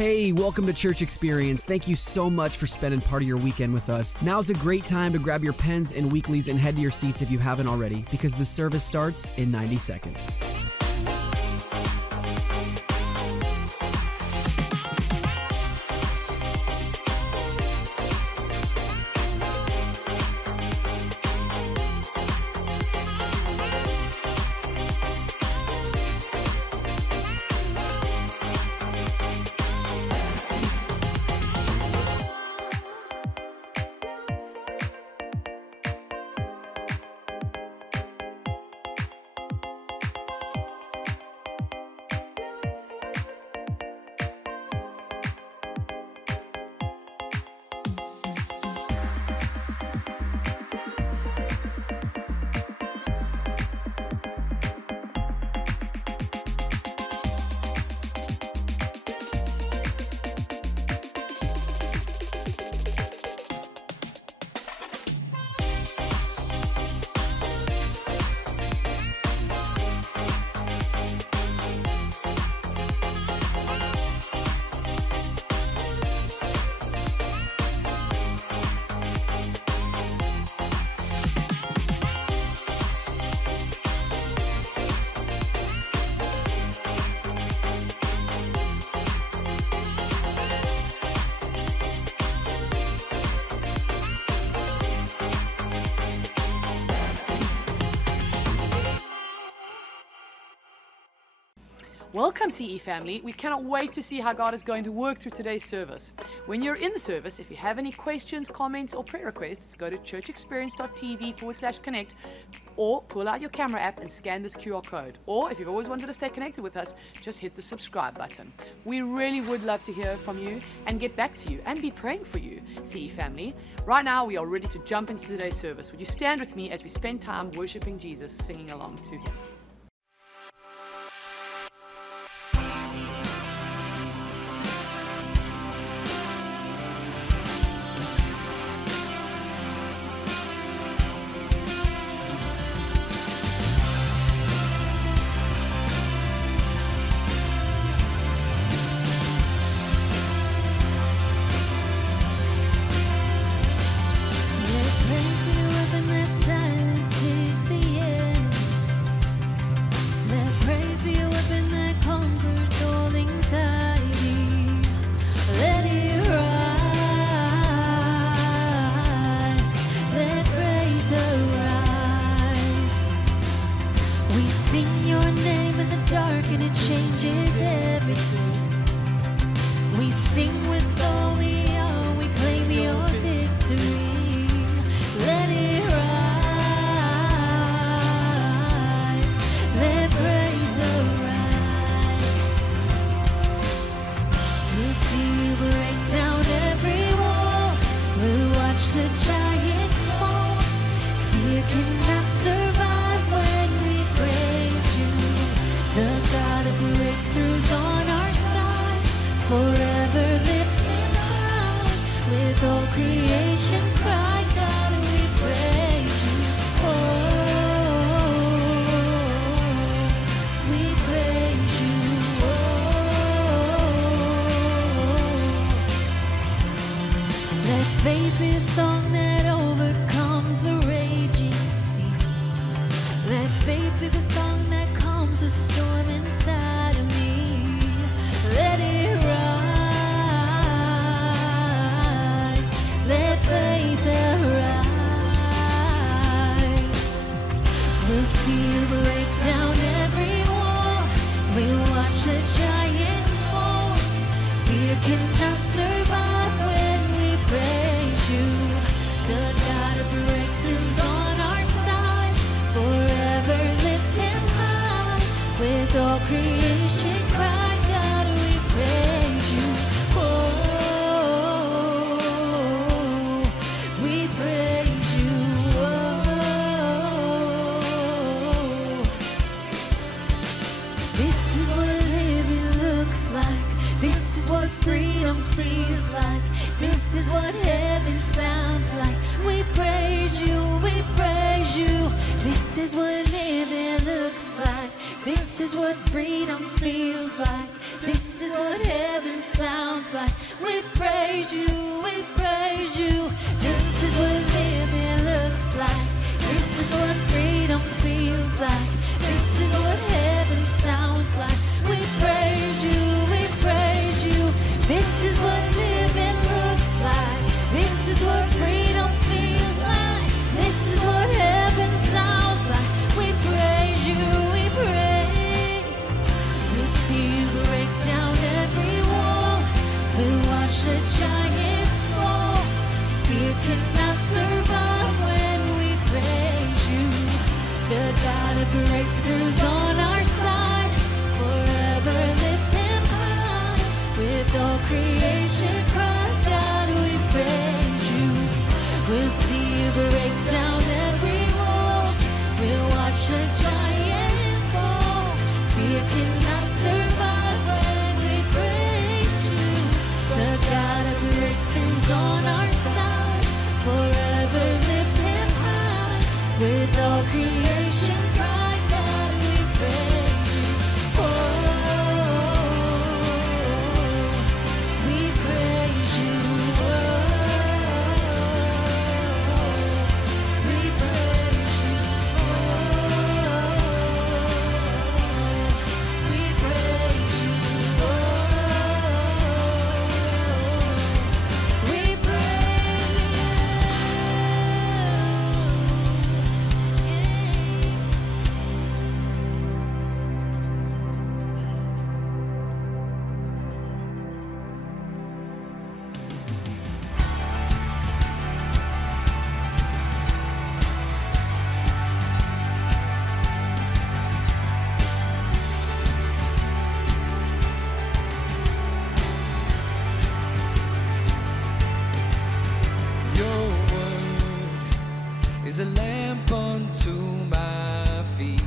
Hey, welcome to Church Experience. Thank you so much for spending part of your weekend with us. Now's a great time to grab your pens and weeklies and head to your seats if you haven't already, because the service starts in 90 seconds. Welcome, CE family. We cannot wait to see how God is going to work through today's service. When you're in the service, if you have any questions, comments, or prayer requests, go to churchexperience.tv/connect or pull out your camera app and scan this QR code. Or if you've always wanted to stay connected with us, just hit the subscribe button. We really would love to hear from you and get back to you and be praying for you, CE family. Right now, we are ready to jump into today's service. Would you stand with me as we spend time worshiping Jesus, singing along to Him? faith be the song that calms the storm inside of me. Let it rise. Let faith arise. We'll see you break down every wall. We'll watch the giants fall. Fear cannot survive when we praise you. The God of breakthroughs on our side. Forever lift him high. With all creation cry, God, we praise you. Oh, we praise you. Oh, this is what living looks like. This is what freedom feels like. This is what heaven sounds like. We praise you, we praise you. This is what living looks like. This is what freedom feels like. This is what heaven sounds like. We praise you, we praise you. This is what living looks like. This is what freedom feels like. This is what heaven sounds like. We praise you, we praise you. This is what living looks like. This is what freedom feels like. This is what heaven sounds like. We praise you, we praise. We'll see you break down every wall. We'll watch the giants fall. Fear cannot survive when we praise you. The God of breakthroughs on our side. Forever lift him high. With all creation cry, God, we praise you. We'll see you break down every wall. We'll watch the giants fall. Fear cannot survive when we praise you. The God of breakthroughs on our side. Forever lift him high. With all creation cry, God, we praise you. Oh, we praise you. Oh, we praise you. Oh, we praise you. Oh, we praise you. Your word is a lamp unto my feet.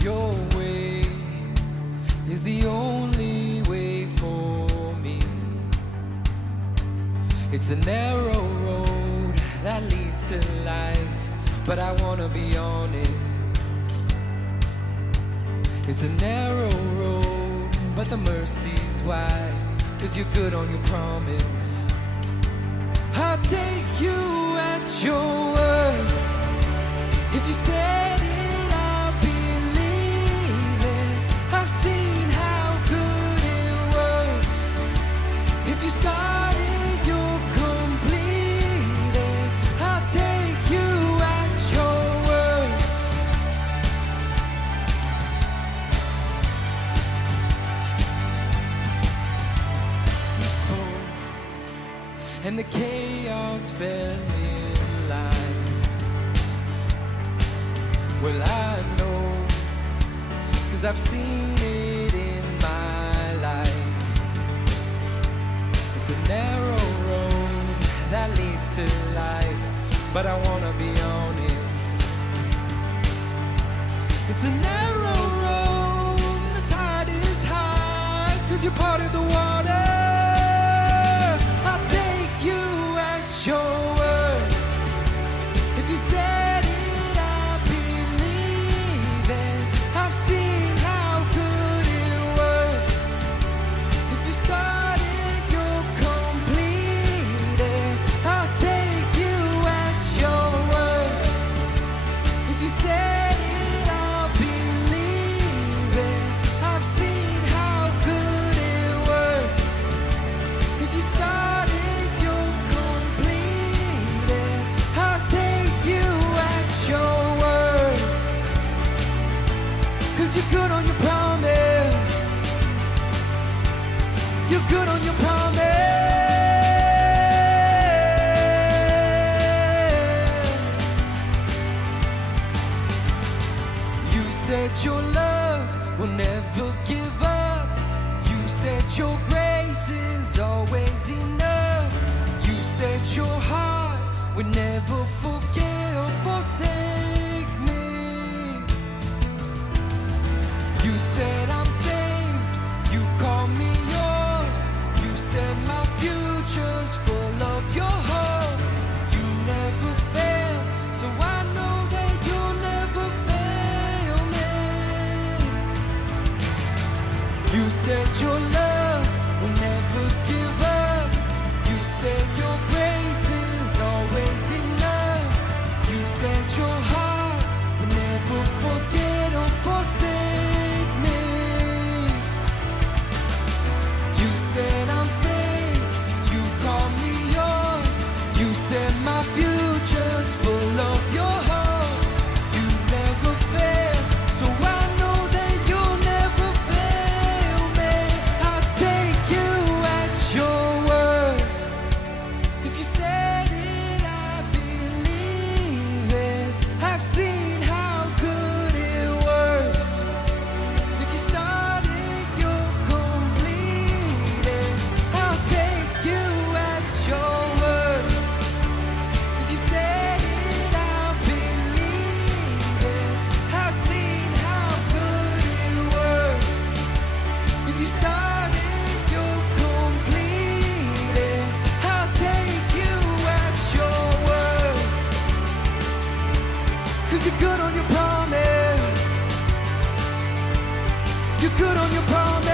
Your way is the only way for me. It's a narrow road that leads to life, but I wanna be on it. It's a narrow road, but the mercy's wide, 'cause you're good on your promise. I'll take you at your word. If you said it, I'll believe it. I've seen how good it works. If you started, you'll complete it. I'll take you at your word. You spoke, and the chaos fell in line. Well, I know, 'cause I've seen it in my life. It's a narrow road that leads to life, but I wanna be on it. It's a narrow road, the tide is high, 'cause you're part of the water. I'll take you at your word. If you said it, I believe it. I've seen how good it works. If you started, you'll complete it. I'll take you at your word. 'cause you're good on your promise. You're good on your promise. You said your love will never give up. You said your grace is always enough. You said your heart would never forget or forsake me. You said I'm saved, you call me yours. You said my future's full of your hope. You never fail, so I know that you'll never fail me. You said your love will never give up. You said your grace is always enough. You said your heart will never forget or forsake me. You said I'm saved, you call me yours. You said my future's full of your hope. You've never failed, so I know that you'll never fail me. I'll take you at your word. If you said it, I believe it. I've seen how good it works. If you started, you'll complete it. I'll take you at your word. If you said it, I believe it. I've seen how good it works. If you started, you'll complete it. I'll take you at your word. 'Cause you're good on your promise. You're good on your promise.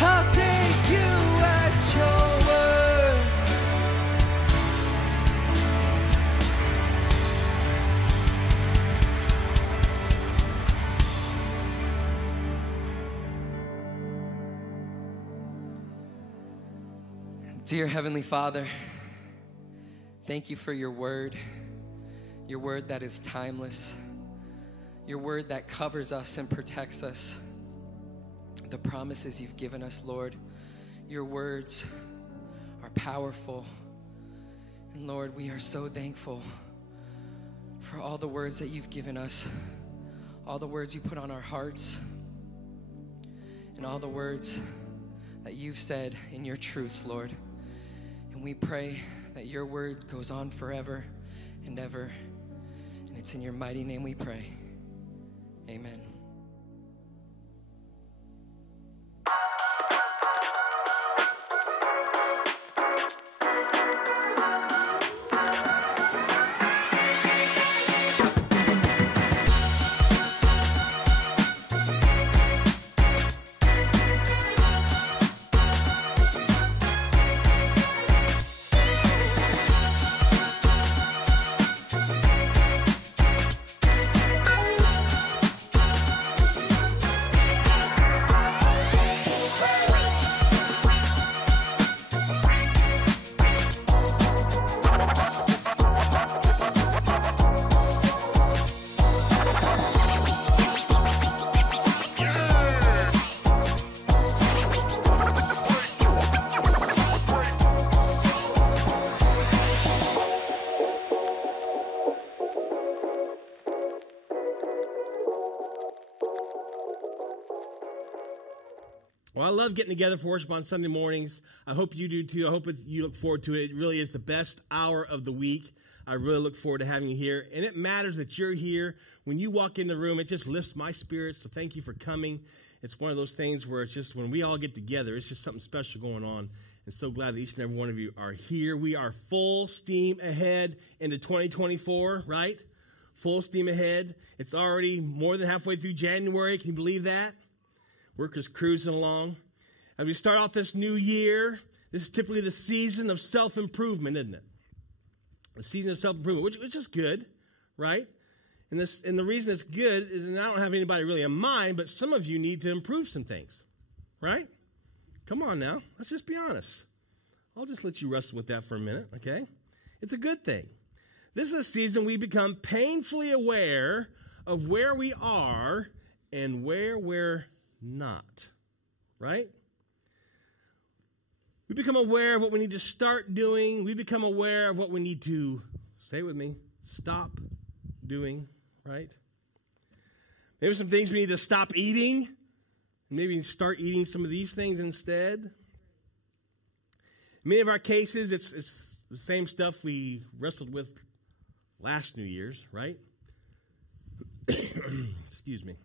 I'll take you at your word. Dear Heavenly Father, thank you for your word that is timeless, your word that covers us and protects us, the promises you've given us, Lord. Your words are powerful, and Lord, we are so thankful for all the words that you've given us, all the words you put on our hearts, and all the words that you've said in your truths, Lord. And we pray that your word goes on forever and ever. And it's in your mighty name we pray. Amen. Well, I love getting together for worship on Sunday mornings. I hope you do too. I hope you look forward to it. It really is the best hour of the week. I really look forward to having you here. And it matters that you're here. When you walk in the room, it just lifts my spirits. So thank you for coming. It's one of those things where it's just when we all get together, it's just something special going on. And so glad that each and every one of you are here. We are full steam ahead into 2024, right? Full steam ahead. It's already more than halfway through January. Can you believe that? We're just cruising along. As we start off this new year, this is typically the season of self-improvement, isn't it? The season of self-improvement, which is good, right? And the reason it's good is, and I don't have anybody really in mind, but some of you need to improve some things, right? Come on now. Let's just be honest. I'll just let you wrestle with that for a minute, okay? It's a good thing. This is a season we become painfully aware of where we are and where we're not, right? We become aware of what we need to start doing. We become aware of what we need to, say it with me, stop doing, right? Maybe some things we need to stop eating. Maybe start eating some of these things instead. In many of our cases, it's the same stuff we wrestled with last New Year's, right? Excuse me.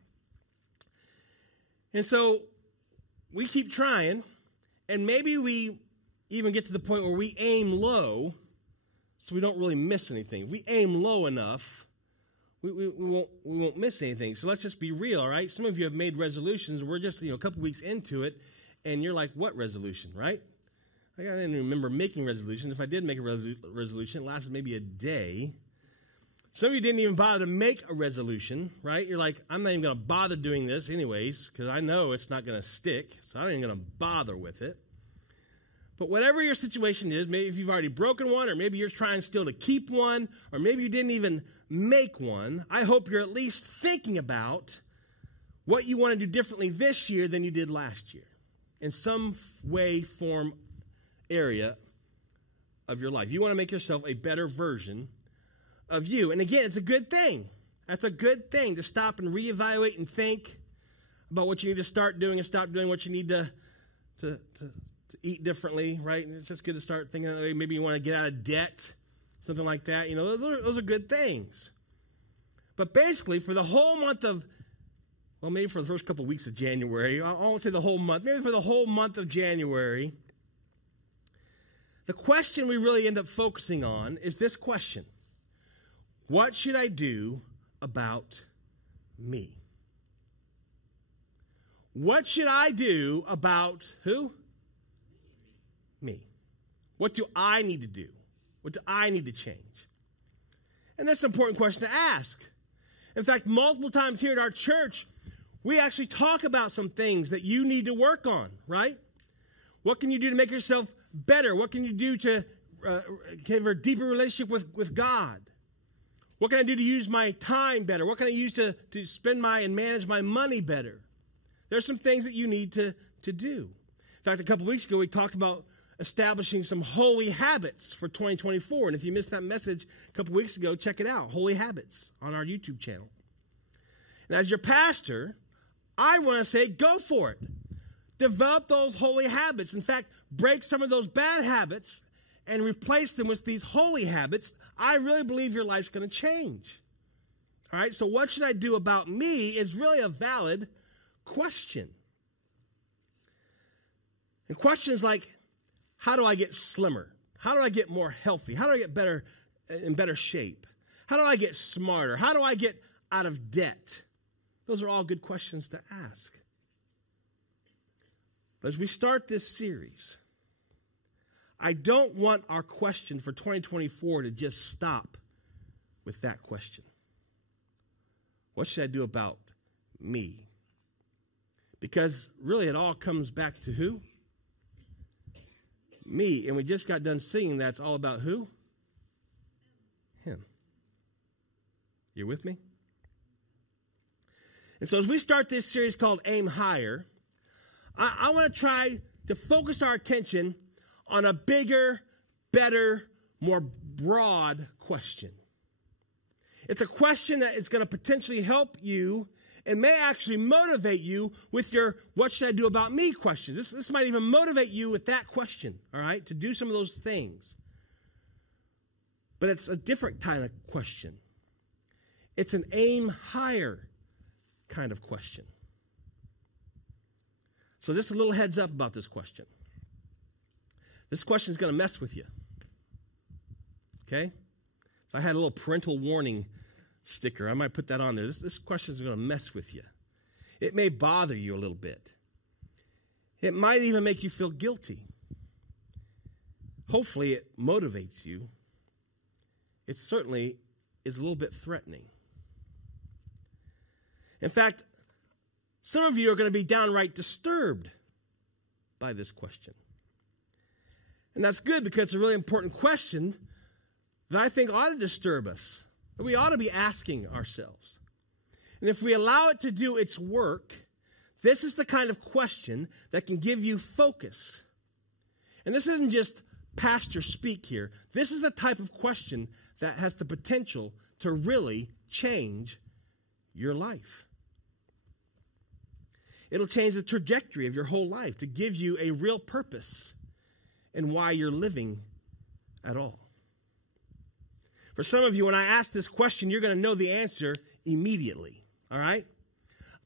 And so we keep trying, and maybe we even get to the point where we aim low so we don't really miss anything. If we aim low enough, we won't miss anything. So let's just be real, all right? Some of you have made resolutions. We're just a couple weeks into it, and you're like, what resolution, right? I didn't remember making resolutions. If I did make a resolution, it lasted maybe a day. Some of you didn't even bother to make a resolution, right? You're like, I'm not even going to bother doing this anyways because I know it's not going to stick, so I'm not even going to bother with it. But whatever your situation is, maybe if you've already broken one, or maybe you're trying still to keep one, or maybe you didn't even make one, I hope you're at least thinking about what you want to do differently this year than you did last year in some way, form, area of your life. You want to make yourself a better version of you. And again, it's a good thing. That's a good thing to stop and reevaluate and think about what you need to start doing and stop doing what you need to eat differently, right? And it's just good to start thinking that way. Maybe you want to get out of debt, something like that. Those are good things. But basically, for the whole month of, well, maybe for the first couple of weeks of January, I won't say the whole month, maybe for the whole month of January, the question we really end up focusing on is this question: what should I do about me? What should I do about who? Me. What do I need to do? What do I need to change? And that's an important question to ask. In fact, multiple times here at our church, we actually talk about some things that you need to work on, right? What can you do to make yourself better? What can you do to have a deeper relationship with God? What can I do to use my time better? What can I use to spend and manage my money better? There's some things that you need to do. In fact, a couple weeks ago, we talked about establishing some holy habits for 2024. And if you missed that message a couple weeks ago, check it out, Holy Habits, on our YouTube channel. And as your pastor, I want to say, go for it. Develop those holy habits. In fact, break some of those bad habits and replace them with these holy habits. I really believe your life's going to change. All right, so what should I do about me is really a valid question. And questions like, how do I get slimmer? How do I get more healthy? How do I get better, in better shape? How do I get smarter? How do I get out of debt? Those are all good questions to ask. But as we start this series, I don't want our question for 2024 to just stop with that question. What should I do about me? Because really it all comes back to who? Me. And we just got done singing that's all about who? Him. You with me? And so as we start this series called Aim Higher, I want to try to focus our attention on a bigger, better, more broad question. It's a question that is going to potentially help you and may actually motivate you with your what should I do about me question. This might even motivate you with that question, all right, to do some of those things. But it's a different kind of question. It's an aim higher kind of question. So just a little heads up about this question. This question is going to mess with you. Okay? If I had a little parental warning sticker, I might put that on there. This question is going to mess with you. It may bother you a little bit. It might even make you feel guilty. Hopefully it motivates you. It certainly is a little bit threatening. In fact, some of you are going to be downright disturbed by this question. And that's good because it's a really important question that I think ought to disturb us, that we ought to be asking ourselves. And if we allow it to do its work, this is the kind of question that can give you focus. And this isn't just pastor speak here. This is the type of question that has the potential to really change your life. It'll change the trajectory of your whole life to give you a real purpose in why you're living at all. For some of you, when I ask this question, you're going to know the answer immediately, all right?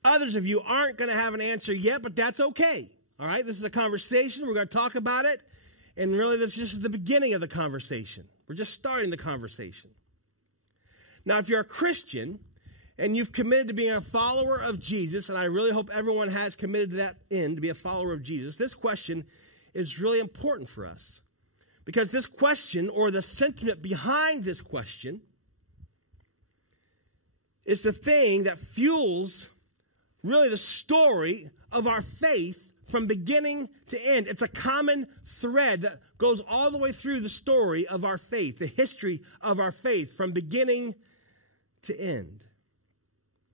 Others of you aren't going to have an answer yet, but that's okay, all right? This is a conversation. We're going to talk about it, and really this is just the beginning of the conversation. We're just starting the conversation. Now, if you're a Christian and you've committed to being a follower of Jesus, and I really hope everyone has committed to that end, to be a follower of Jesus, this question is really important for us. Because this question, or the sentiment behind this question, is the thing that fuels really the story of our faith from beginning to end. It's a common thread that goes all the way through the story of our faith, the history of our faith from beginning to end.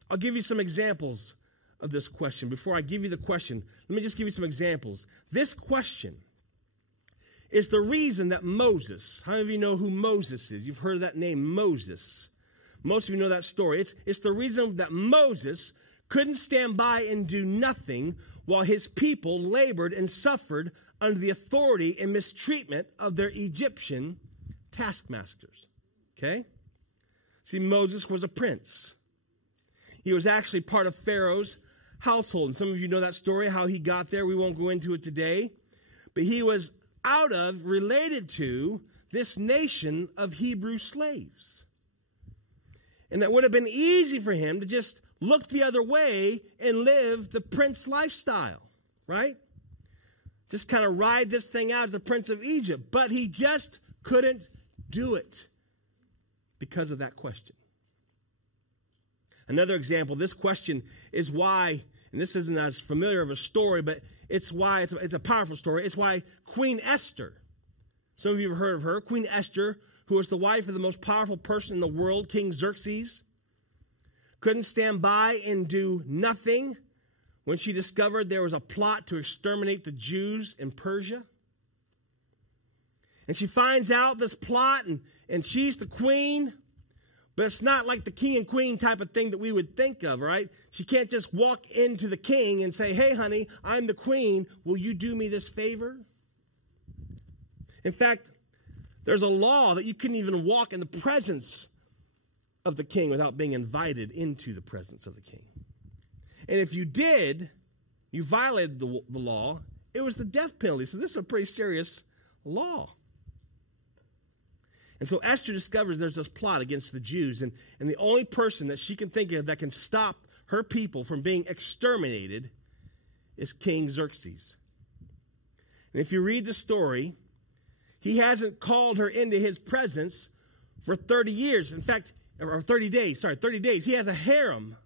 I'll give you some examples of this question. Before I give you the question, let me just give you some examples. This question is the reason that Moses, how many of you know who Moses is? You've heard of that name, Moses. Most of you know that story. It's the reason that Moses couldn't stand by and do nothing while his people labored and suffered under the authority and mistreatment of their Egyptian taskmasters. Okay? See, Moses was a prince. He was actually part of Pharaoh's household. And some of you know that story, how he got there. We won't go into it today. But he was related to this nation of Hebrew slaves. And that would have been easy for him to just look the other way and live the prince lifestyle, right? Just kind of ride this thing out as the prince of Egypt. But he just couldn't do it because of that question. Another example, this question is why, and this isn't as familiar of a story, but it's why, it's a powerful story. It's why Queen Esther, some of you have heard of her, Queen Esther, who was the wife of the most powerful person in the world, King Xerxes, couldn't stand by and do nothing when she discovered there was a plot to exterminate the Jews in Persia. And she finds out this plot, and she's the queen, but it's not like the king and queen type of thing that we would think of, right? She can't just walk into the king and say, hey, honey, I'm the queen. Will you do me this favor? In fact, there's a law that you couldn't even walk in the presence of the king without being invited into the presence of the king. And if you did, you violated the law, it was the death penalty. So this is a pretty serious law. And so Esther discovers there's this plot against the Jews, and the only person that she can think of that can stop her people from being exterminated is King Xerxes. And if you read the story, he hasn't called her into his presence for 30 years. In fact, or 30 days. He has a harem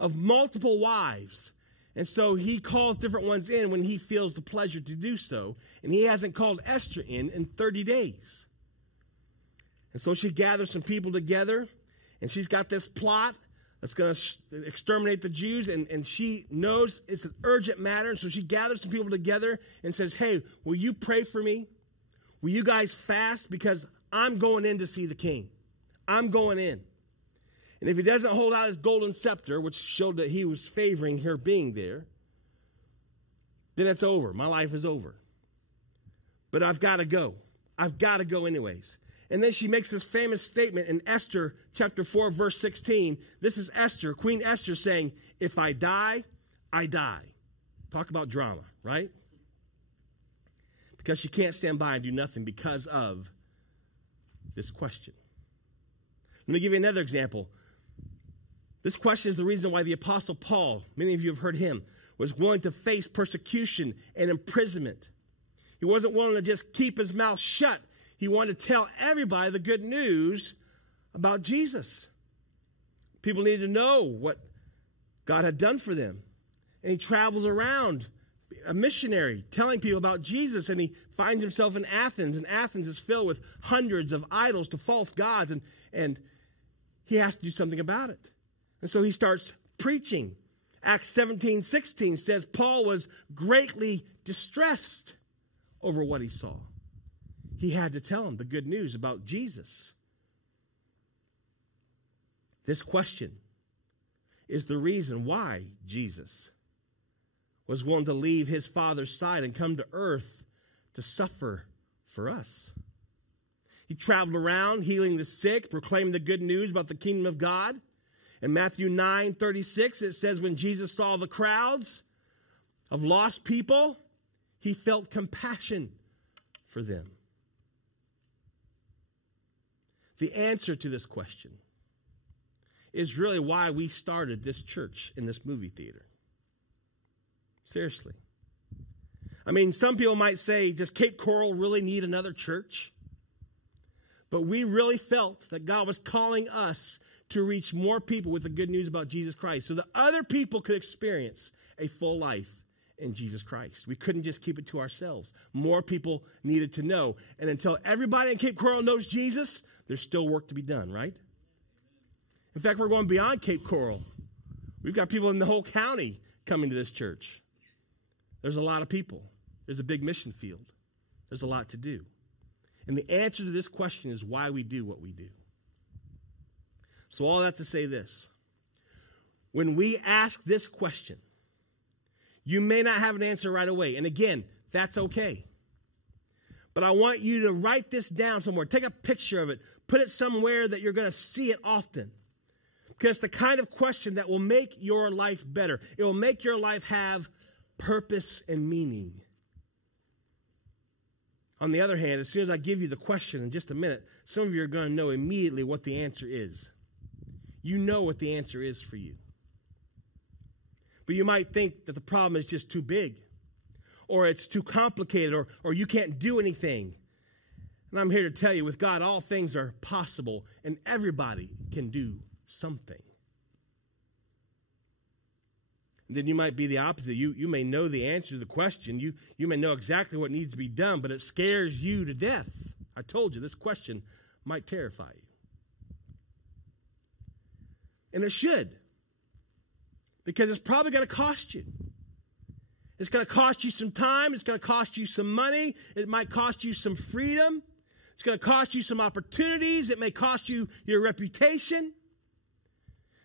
of multiple wives. And so he calls different ones in when he feels the pleasure to do so. And he hasn't called Esther in 30 days. And so she gathers some people together, and she's got this plot that's going to exterminate the Jews, and she knows it's an urgent matter. And so she gathers some people together and says, hey, will you pray for me? Will you guys fast? Because I'm going in to see the king. I'm going in. And if he doesn't hold out his golden scepter, which showed that he was favoring her being there, then it's over. My life is over. But I've got to go. I've got to go anyways. And then she makes this famous statement in Esther chapter 4, verse 16. This is Esther, Queen Esther, saying, if I die, I die. Talk about drama, right? Because she can't stand by and do nothing because of this question. Let me give you another example. This question is the reason why the Apostle Paul, many of you have heard him, was willing to face persecution and imprisonment. He wasn't willing to just keep his mouth shut. He wanted to tell everybody the good news about Jesus. People needed to know what God had done for them. And he travels around, a missionary, telling people about Jesus. And he finds himself in Athens, and Athens is filled with hundreds of idols to false gods, and he has to do something about it. And so he starts preaching. Acts 17:16 says Paul was greatly distressed over what he saw. He had to tell him the good news about Jesus. This question is the reason why Jesus was willing to leave his Father's side and come to earth to suffer for us. He traveled around healing the sick, proclaiming the good news about the kingdom of God. In Matthew 9:36, it says when Jesus saw the crowds of lost people, he felt compassion for them. The answer to this question is really why we started this church in this movie theater. Seriously. I mean, some people might say, does Cape Coral really need another church? But we really felt that God was calling us to reach more people with the good news about Jesus Christ so that other people could experience a full life in Jesus Christ. We couldn't just keep it to ourselves. More people needed to know. And until everybody in Cape Coral knows Jesus, there's still work to be done, right? In fact, we're going beyond Cape Coral. We've got people in the whole county coming to this church. There's a lot of people. There's a big mission field. There's a lot to do. And the answer to this question is why we do what we do. So all that to say this. When we ask this question, you may not have an answer right away. And again, that's okay. But I want you to write this down somewhere. Take a picture of it. Put it somewhere that you're going to see it often. Because it's the kind of question that will make your life better. It will make your life have purpose and meaning. On the other hand, as soon as I give you the question in just a minute, some of you are going to know immediately what the answer is. You know what the answer is for you. But you might think that the problem is just too big, or it's too complicated, or you can't do anything. And I'm here to tell you, with God, all things are possible, and everybody can do something. And then you might be the opposite. You may know the answer to the question. You may know exactly what needs to be done, but it scares you to death. I told you, this question might terrify you. And it should. Because it's probably going to cost you. It's going to cost you some time. It's going to cost you some money. It might cost you some freedom. It's going to cost you some opportunities. It may cost you your reputation.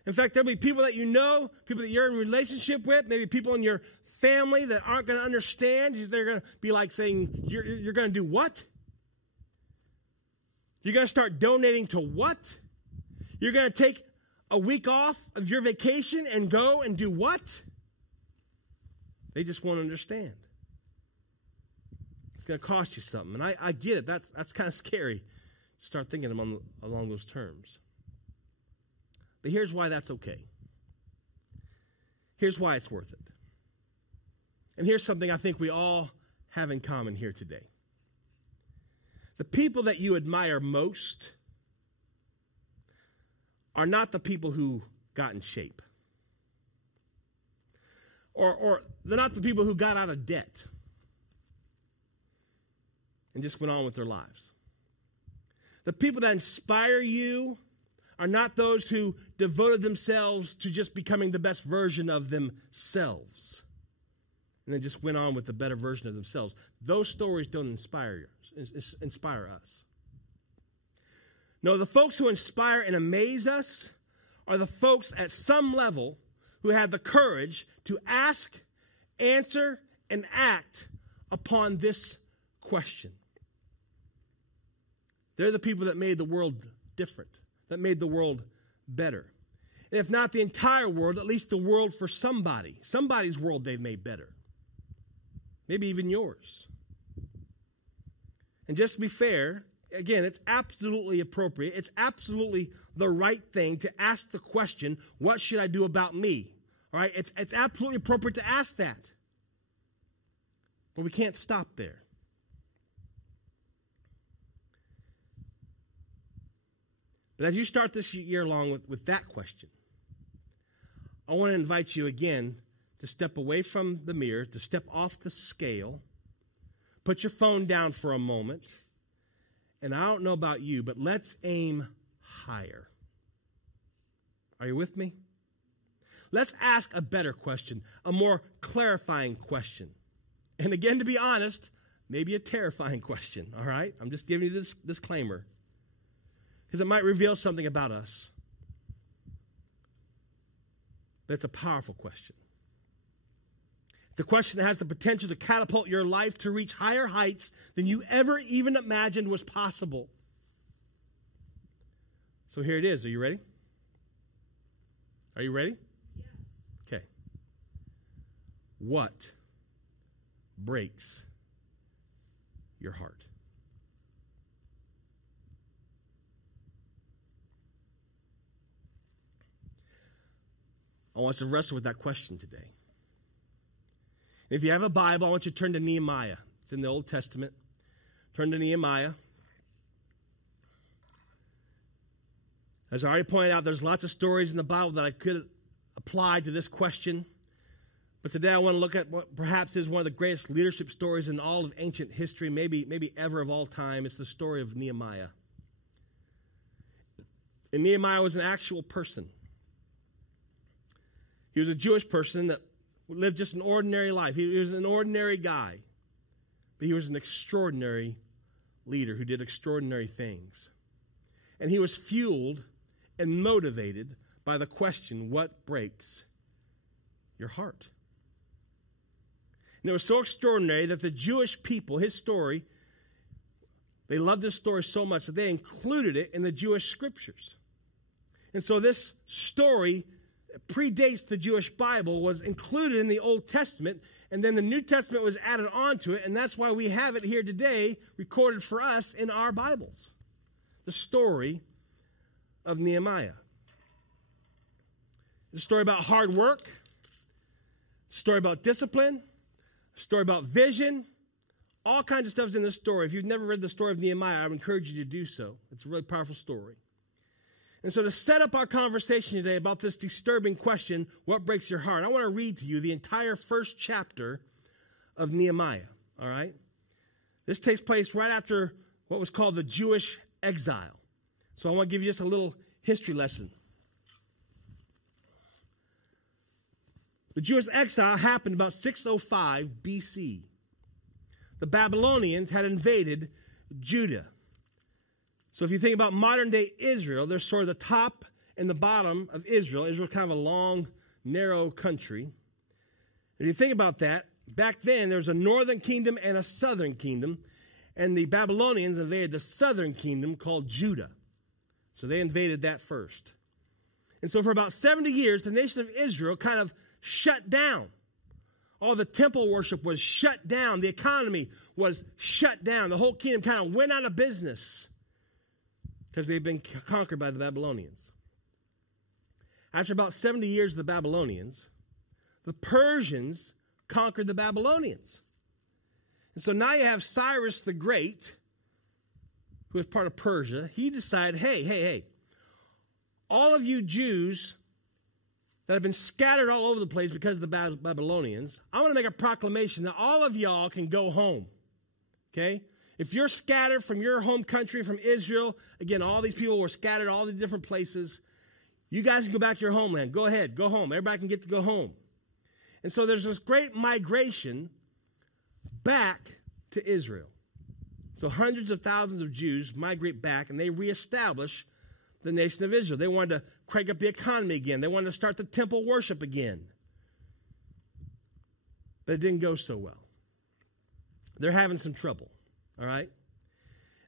In fact, there'll be people that you know, people that you're in relationship with, maybe people in your family that aren't going to understand. They're going to be like saying, you're going to do what? You're going to start donating to what? You're going to take a week off of your vacation and go and do what? They just won't understand. It's going to cost you something. And I get it. That's kind of scary to start thinking along those terms. But here's why that's okay. Here's why it's worth it. And here's something I think we all have in common here today. The people that you admire most are not the people who got in shape. Or they're not the people who got out of debt and just went on with their lives. The people that inspire you are not those who devoted themselves to just becoming the best version of themselves and then just went on with the better version of themselves. Those stories don't inspire us. No, the folks who inspire and amaze us are the folks at some level who have the courage to ask, answer, and act upon this question. They're the people that made the world different, that made the world better. And if not the entire world, at least the world for somebody. Somebody's world they've made better. Maybe even yours. And just to be fair, again, it's absolutely appropriate. It's absolutely the right thing to ask the question, what should I do about me? All right? It's absolutely appropriate to ask that. But we can't stop there. But as you start this year long with that question, I want to invite you again to step away from the mirror, to step off the scale, put your phone down for a moment. And I don't know about you, but let's aim higher. Are you with me? Let's ask a better question, a more clarifying question. And again, to be honest, maybe a terrifying question, all right? I'm just giving you this disclaimer because it might reveal something about us. That's a powerful question. It's a question that has the potential to catapult your life to reach higher heights than you ever even imagined was possible. So here it is. Are you ready? Are you ready? Yes. Okay. What breaks your heart? I want us to wrestle with that question today. If you have a Bible, I want you to turn to Nehemiah. It's in the Old Testament. Turn to Nehemiah. As I already pointed out, there's lots of stories in the Bible that I could apply to this question. But today I want to look at what perhaps is one of the greatest leadership stories in all of ancient history, maybe ever of all time. It's the story of Nehemiah. And Nehemiah was an actual person. He was a Jewish person that lived just an ordinary life. He was an ordinary guy. But he was an extraordinary leader who did extraordinary things. And he was fueled and motivated by the question, what breaks your heart? And it was so extraordinary that the Jewish people, his story, they loved this story so much that they included it in the Jewish scriptures. And so this story predates the Jewish Bible, was included in the Old Testament, and then the New Testament was added onto it, and that's why we have it here today recorded for us in our Bibles. The story of Nehemiah. It's a story about hard work, a story about discipline, a story about vision, all kinds of stuff is in this story. If you've never read the story of Nehemiah, I would encourage you to do so. It's a really powerful story. And so to set up our conversation today about this disturbing question, what breaks your heart, I want to read to you the entire first chapter of Nehemiah, all right? This takes place right after what was called the Jewish exile. So I want to give you just a little history lesson. The Jewish exile happened about 605 BC. The Babylonians had invaded Judah. So if you think about modern-day Israel, there's sort of the top and the bottom of Israel. Israel is kind of a long, narrow country. If you think about that, back then there was a northern kingdom and a southern kingdom, and the Babylonians invaded the southern kingdom called Judah. So they invaded that first. And so for about 70 years, the nation of Israel kind of shut down. All the temple worship was shut down. The economy was shut down. The whole kingdom kind of went out of business because they've been conquered by the Babylonians. After about 70 years of the Babylonians, the Persians conquered the Babylonians. And so now you have Cyrus the Great, who is part of Persia. He decided, hey, all of you Jews that have been scattered all over the place because of the Babylonians, I want to make a proclamation that all of y'all can go home, okay? If you're scattered from your home country, from Israel, again, all these people were scattered all the different places. You guys can go back to your homeland. Go ahead, go home. Everybody can get to go home. And so there's this great migration back to Israel. So hundreds of thousands of Jews migrate back, and they reestablish the nation of Israel. They wanted to crank up the economy again. They wanted to start the temple worship again. But it didn't go so well. They're having some trouble. All right?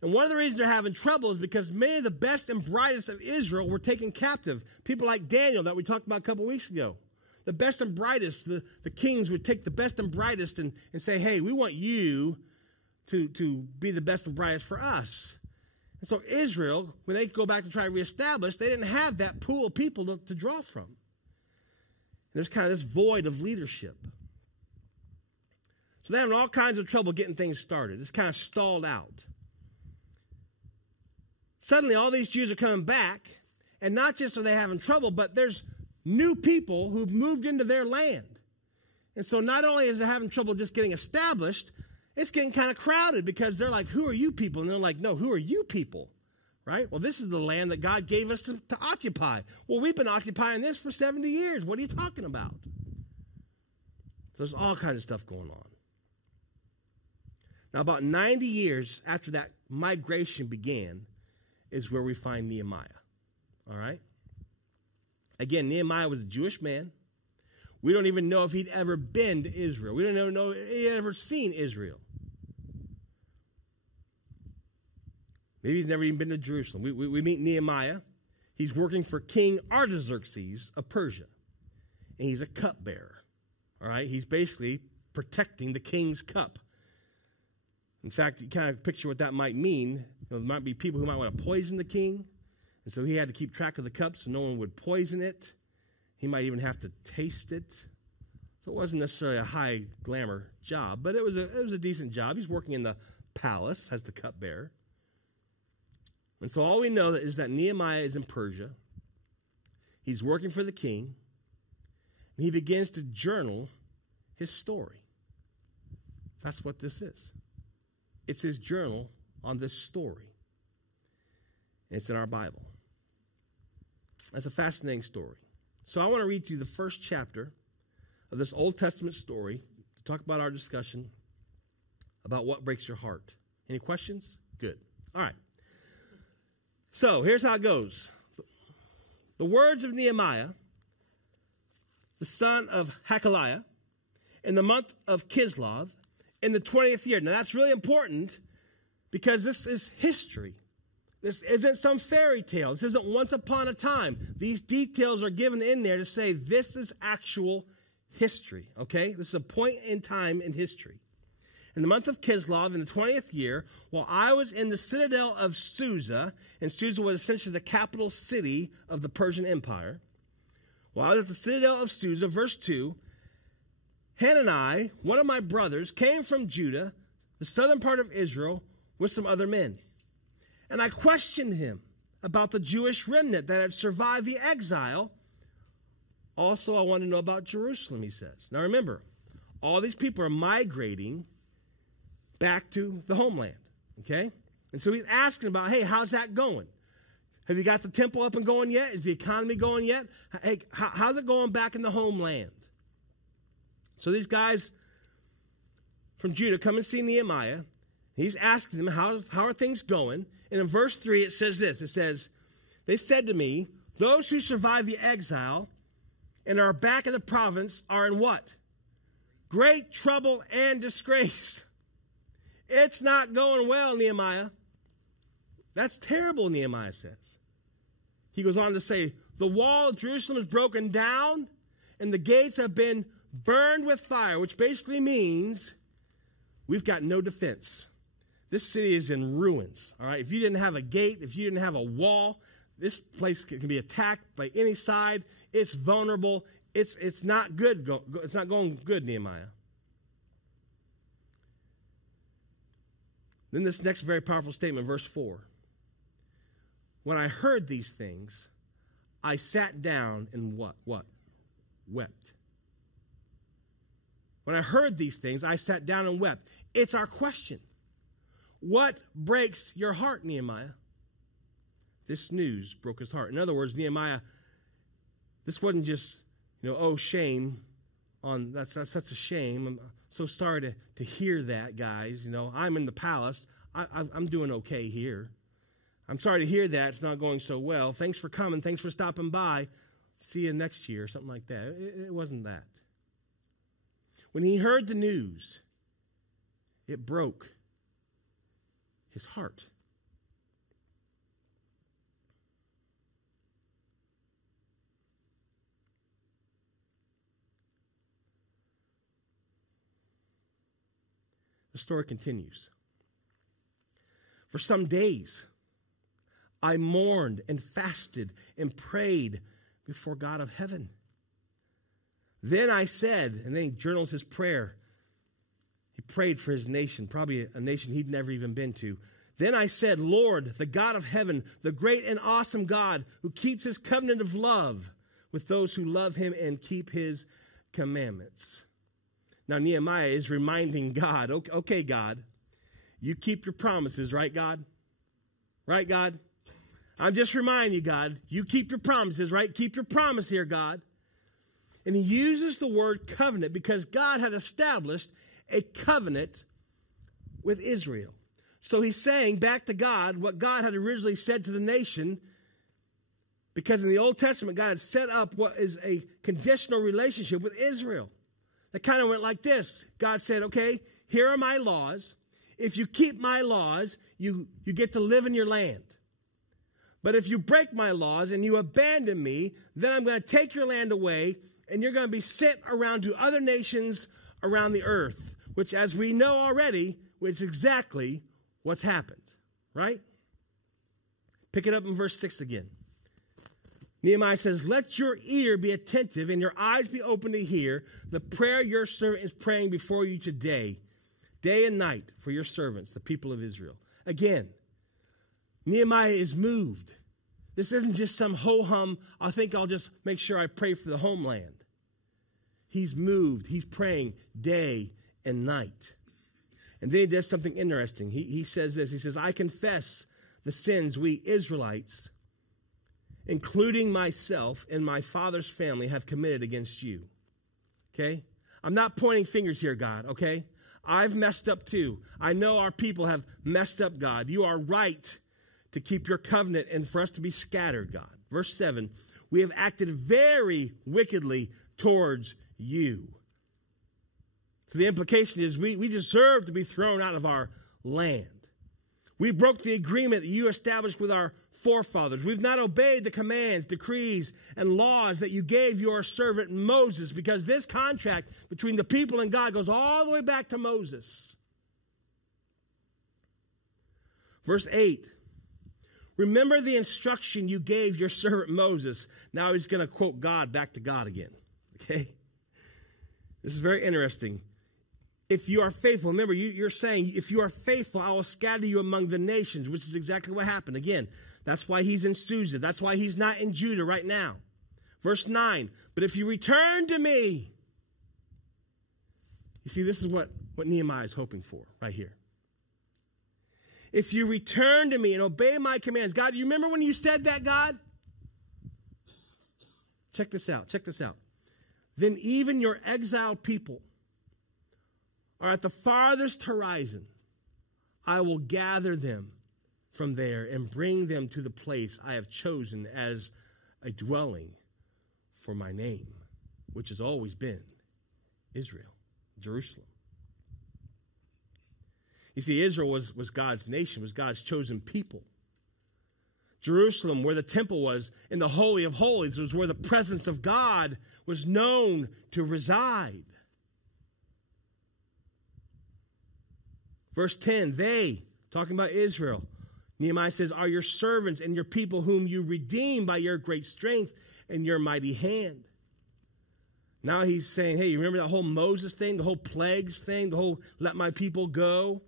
And one of the reasons they're having trouble is because many of the best and brightest of Israel were taken captive. People like Daniel that we talked about a couple weeks ago. The best and brightest, the kings would take the best and brightest and say, hey, we want you to be the best and brightest for us. And so Israel, when they go back to try to reestablish, they didn't have that pool of people to draw from. There's kind of this void of leadership. So they're having all kinds of trouble getting things started. It's kind of stalled out. Suddenly, all these Jews are coming back, and not just are they having trouble, but there's new people who've moved into their land. And so not only is it having trouble just getting established, it's getting kind of crowded because they're like, who are you people? And they're like, no, who are you people? Right? Well, this is the land that God gave us to occupy. Well, we've been occupying this for 70 years. What are you talking about? So there's all kinds of stuff going on. Now, about 90 years after that migration began is where we find Nehemiah. All right? Again, Nehemiah was a Jewish man. We don't even know if he'd ever been to Israel. We don't even know if he'd ever seen Israel. Maybe he's never even been to Jerusalem. We meet Nehemiah. He's working for King Artaxerxes of Persia. And he's a cupbearer. All right? He's basically protecting the king's cup. In fact, you kind of picture what that might mean. There might be people who might want to poison the king. And so he had to keep track of the cup so no one would poison it. He might even have to taste it. So it wasn't necessarily a high glamour job, but it was a decent job. He's working in the palace as the cupbearer. And so all we know is that Nehemiah is in Persia. He's working for the king. And he begins to journal his story. That's what this is. It's his journal on this story. It's in our Bible. That's a fascinating story. So I want to read to you the first chapter of this Old Testament story to talk about our discussion about what breaks your heart. Any questions? Good. All right. So here's how it goes. The words of Nehemiah, the son of Hakaliah, in the month of Kislev, in the 20th year. Now that's really important because this is history. This isn't some fairy tale. This isn't once upon a time. These details are given in there to say this is actual history, okay? This is a point in time in history. In the month of Kislev, in the 20th year, while I was in the citadel of Susa, and Susa was essentially the capital city of the Persian Empire, while I was at the citadel of Susa, verse 2, Hanani, one of my brothers, came from Judah, the southern part of Israel, with some other men. And I questioned him about the Jewish remnant that had survived the exile. Also, I want to know about Jerusalem, he says. Now remember, all these people are migrating back to the homeland, okay? And so he's asking about, hey, how's that going? Have you got the temple up and going yet? Is the economy going yet? Hey, how's it going back in the homeland? So these guys from Judah come and see Nehemiah. He's asking them, how are things going? And in verse 3, it says this. It says, they said to me, those who survived the exile and are back in the province are in what? Great trouble and disgrace. It's not going well, Nehemiah. That's terrible, Nehemiah says. He goes on to say, the wall of Jerusalem is broken down and the gates have been burned with fire, which basically means we've got no defense. This city is in ruins, all right? If you didn't have a gate, if you didn't have a wall, this place can be attacked by any side. It's vulnerable. It's not good. It's not going good, Nehemiah. Then this next very powerful statement, verse 4. When I heard these things, I sat down and what? Wept. When I heard these things, I sat down and wept. It's our question. What breaks your heart, Nehemiah? This news broke his heart. In other words, Nehemiah, this wasn't just, oh, shame. That's such a shame. I'm so sorry to hear that, guys. I'm in the palace. I'm doing okay here. I'm sorry to hear that. It's not going so well. Thanks for coming. Thanks for stopping by. See you next year, something like that. It wasn't that. When he heard the news, it broke his heart. The story continues. For some days, I mourned and fasted and prayed before God of heaven. Then I said, and then he journals his prayer. He prayed for his nation, probably a nation he'd never even been to. Then I said, Lord, the God of heaven, the great and awesome God who keeps his covenant of love with those who love him and keep his commandments. Now, Nehemiah is reminding God, okay, God, you keep your promises, right, God? Right, God? I'm just reminding you, God, you keep your promises, right? Keep your promise here, God. And he uses the word covenant because God had established a covenant with Israel. So he's saying back to God what God had originally said to the nation, because in the Old Testament, God had set up what is a conditional relationship with Israel. That kind of went like this. God said, okay, here are my laws. If you keep my laws, you get to live in your land. But if you break my laws and you abandon me, then I'm going to take your land away, and you're going to be sent around to other nations around the earth, which, as we know already, is exactly what's happened, right? Pick it up in verse 6 again. Nehemiah says, let your ear be attentive and your eyes be open to hear the prayer your servant is praying before you today, day and night, for your servants, the people of Israel. Again, Nehemiah is moved. This isn't just some ho-hum, I think I'll just make sure I pray for the homeland. He's moved. He's praying day and night. And then he does something interesting. He says this. He says, I confess the sins we Israelites, including myself and my father's family, have committed against you. Okay? I'm not pointing fingers here, God, okay? I've messed up too. I know our people have messed up, God. You are right to keep your covenant and for us to be scattered, God. Verse 7, we have acted very wickedly towards you. So the implication is we deserve to be thrown out of our land. We broke the agreement that you established with our forefathers. We've not obeyed the commands, decrees, and laws that you gave your servant Moses, because this contract between the people and God goes all the way back to Moses. Verse 8, remember the instruction you gave your servant Moses. Now he's going to quote God back to God again. Okay? This is very interesting. If you are faithful, remember, you're saying, if you are faithful, I will scatter you among the nations, which is exactly what happened. Again, that's why he's in Susa. That's why he's not in Judah right now. Verse 9, but if you return to me. You see, this is what Nehemiah is hoping for right here. If you return to me and obey my commands. God, you remember when you said that, God? Check this out. Check this out. Then even your exiled people are at the farthest horizon. I will gather them from there and bring them to the place I have chosen as a dwelling for my name, which has always been Israel, Jerusalem. You see, Israel was God's nation, was God's chosen people. Jerusalem, where the temple was, in the Holy of Holies, was where the presence of God was known to reside. Verse 10, they, talking about Israel, Nehemiah says, are your servants and your people whom you redeem by your great strength and your mighty hand. Now he's saying, hey, you remember that whole Moses thing, the whole plagues thing, the whole let my people go?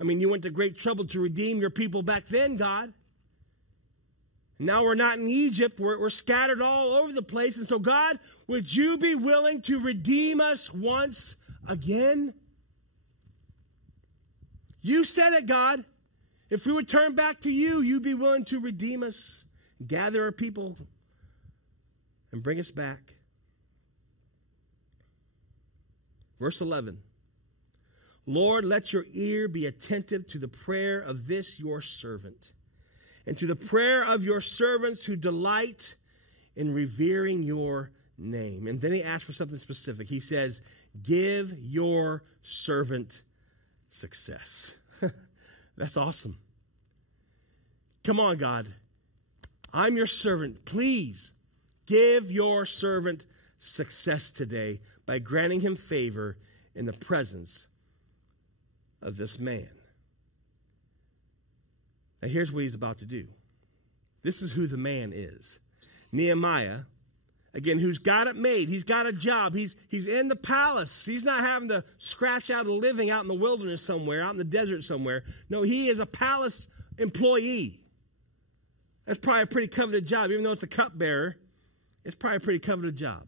I mean, you went to great trouble to redeem your people back then, God. Now we're not in Egypt. We're scattered all over the place. And so, God, would you be willing to redeem us once again? You said it, God. If we would turn back to you, you'd be willing to redeem us, gather our people, and bring us back. Verse 11. Lord, let your ear be attentive to the prayer of this your servant, and to the prayer of your servants who delight in revering your name. And then he asks for something specific. He says, give your servant success. That's awesome. Come on, God. I'm your servant. Please give your servant success today by granting him favor in the presence of this man. Now, here's what he's about to do. This is who the man is. Nehemiah, again, who's got it made. He's got a job. He's in the palace. He's not having to scratch out a living out in the wilderness somewhere, out in the desert somewhere. No, he is a palace employee. That's probably a pretty coveted job. Even though it's a cupbearer, it's probably a pretty coveted job.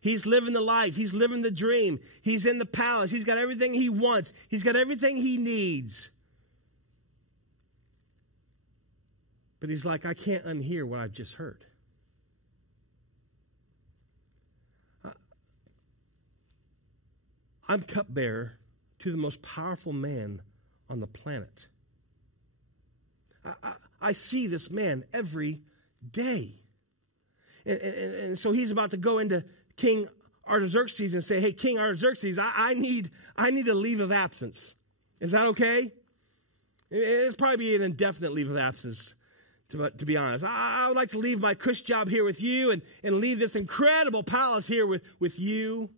He's living the life. He's living the dream. He's in the palace. He's got everything he wants. He's got everything he needs. But he's like, I can't unhear what I've just heard. I'm cupbearer to the most powerful man on the planet. I see this man every day. And so he's about to go into King Artaxerxes and say, hey, King Artaxerxes, I need a leave of absence. Is that okay? It's probably an indefinite leave of absence, to be honest. I would like to leave my cush job here with you and leave this incredible palace here with you.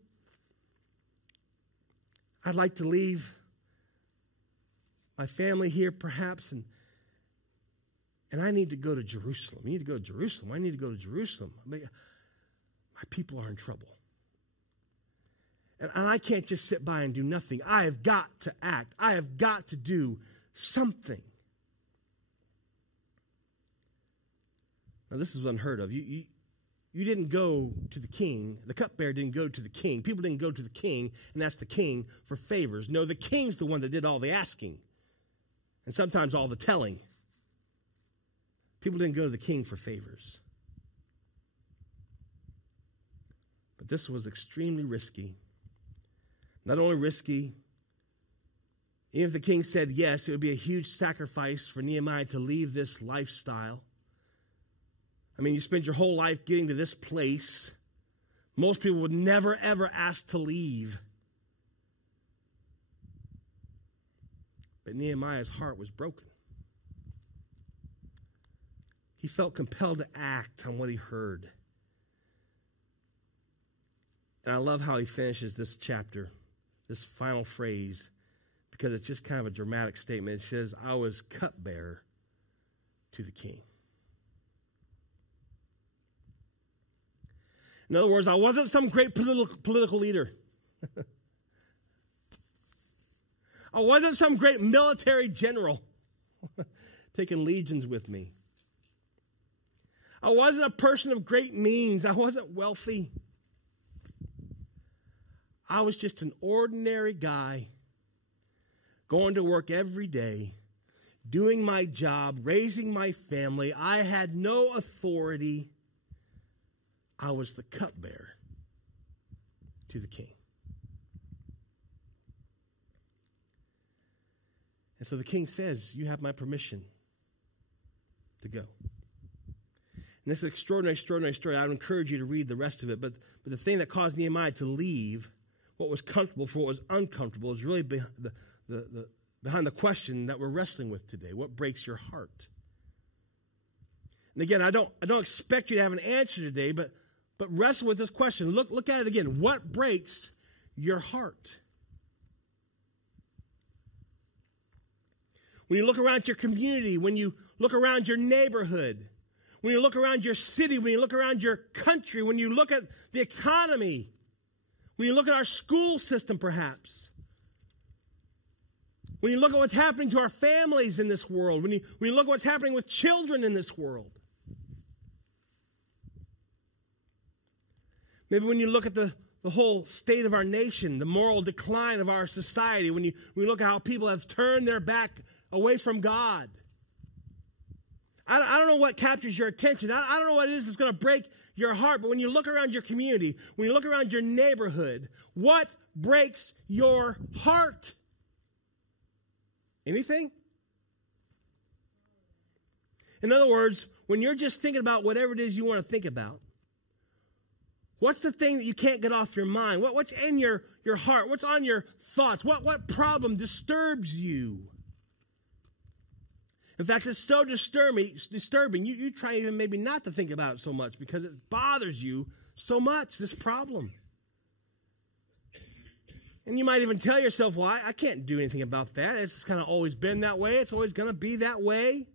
I'd like to leave my family here perhaps, and I need to go to Jerusalem. You need to go to Jerusalem. I need to go to Jerusalem. My people are in trouble. And I can't just sit by and do nothing. I have got to act. I have got to do something. Now, this is unheard of. You didn't go to the king. The cupbearer didn't go to the king. People didn't go to the king and ask the king for favors. No, the king's the one that did all the asking and sometimes all the telling. People didn't go to the king for favors. But this was extremely risky. Not only risky, even if the king said yes, it would be a huge sacrifice for Nehemiah to leave this lifestyle. I mean, you spend your whole life getting to this place. Most people would never, ever ask to leave. But Nehemiah's heart was broken. He felt compelled to act on what he heard. And I love how he finishes this chapter, this final phrase, because it's just kind of a dramatic statement. It says, I was cupbearer to the king. In other words, I wasn't some great political leader. I wasn't some great military general taking legions with me. I wasn't a person of great means. I wasn't wealthy. I was just an ordinary guy going to work every day, doing my job, raising my family. I had no authority. I was the cupbearer to the king. And so the king says, you have my permission to go. And this is an extraordinary story. I would encourage you to read the rest of it. But the thing that caused Nehemiah to leave what was comfortable for what was uncomfortable is really behind the question that we're wrestling with today. What breaks your heart? And again, I don't expect you to have an answer today, but wrestle with this question. Look at it again. What breaks your heart? When you look around your community, when you look around your neighborhood, when you look around your city, when you look around your country, when you look at the economy, when you look at our school system perhaps, when you look at what's happening to our families in this world, when you look at what's happening with children in this world, maybe when you look at the whole state of our nation, the moral decline of our society, when you look at how people have turned their back away from God. I don't know what captures your attention. I don't know what it is that's going to break your heart. But when you look around your community, when you look around your neighborhood, what breaks your heart? Anything? In other words, when you're just thinking about whatever it is you want to think about, what's the thing that you can't get off your mind? What's in your heart? What's on your thoughts? What problem disturbs you? In fact, it's so disturbing, you try even maybe not to think about it so much because it bothers you so much, this problem. And you might even tell yourself, well, I can't do anything about that. It's just kind of always been that way. It's always going to be that way.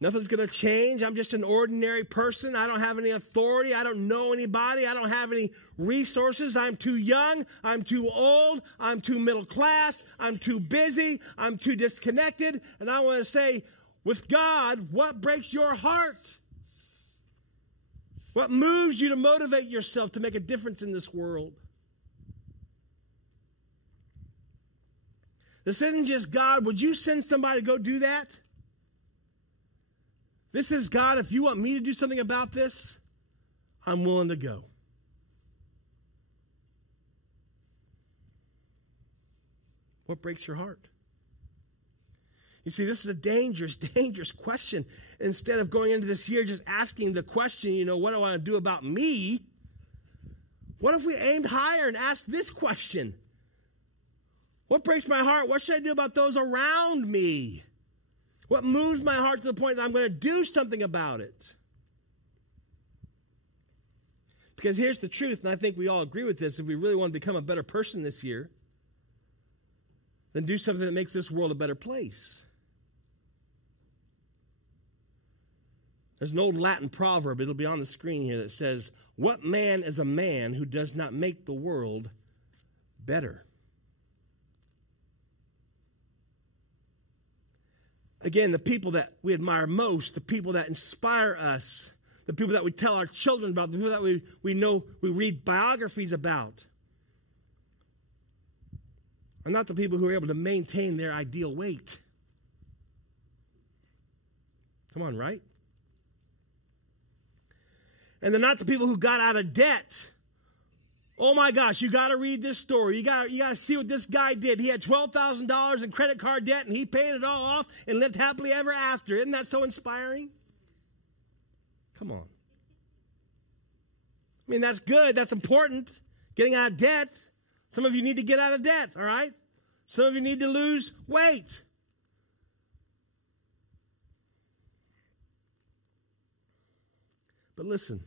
Nothing's going to change. I'm just an ordinary person. I don't have any authority. I don't know anybody. I don't have any resources. I'm too young. I'm too old. I'm too middle class. I'm too busy. I'm too disconnected. And I want to say, with God, what breaks your heart? What moves you to motivate yourself to make a difference in this world? This isn't just, God, would you send somebody to go do that? This is, God, if you want me to do something about this, I'm willing to go. What breaks your heart? You see, this is a dangerous, dangerous question. Instead of going into this year just asking the question, what do I want to do about me? What if we aimed higher and asked this question? What breaks my heart? What should I do about those around me? What moves my heart to the point that I'm going to do something about it? Because here's the truth, and I think we all agree with this. If we really want to become a better person this year, then do something that makes this world a better place. There's an old Latin proverb, it'll be on the screen here, that says, "What man is a man who does not make the world better?" Again, the people that we admire most, the people that inspire us, the people that we tell our children about, the people that we know, we read biographies about, are not the people who are able to maintain their ideal weight. Come on, right? And they're not the people who got out of debt. Oh my gosh, you got to read this story. You got to see what this guy did. He had $12,000 in credit card debt, and he paid it all off and lived happily ever after. Isn't that so inspiring? Come on. I mean, that's good. That's important. Getting out of debt. Some of you need to get out of debt, all right? Some of you need to lose weight. But listen,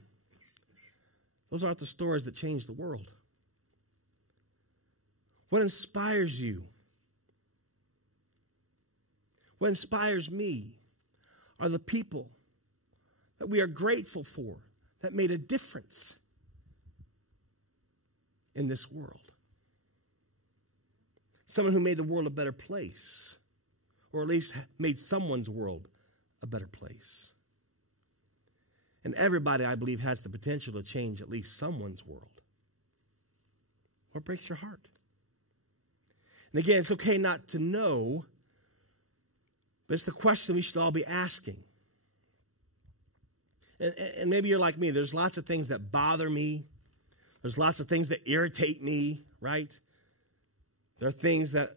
those aren't the stories that change the world. What inspires you? What inspires me are the people that we are grateful for, that made a difference in this world. Someone who made the world a better place, or at least made someone's world a better place. And everybody, I believe, has the potential to change at least someone's world. What breaks your heart? And again, it's okay not to know, but it's the question we should all be asking. And maybe you're like me. There's lots of things that bother me. There's lots of things that irritate me, right? There are things that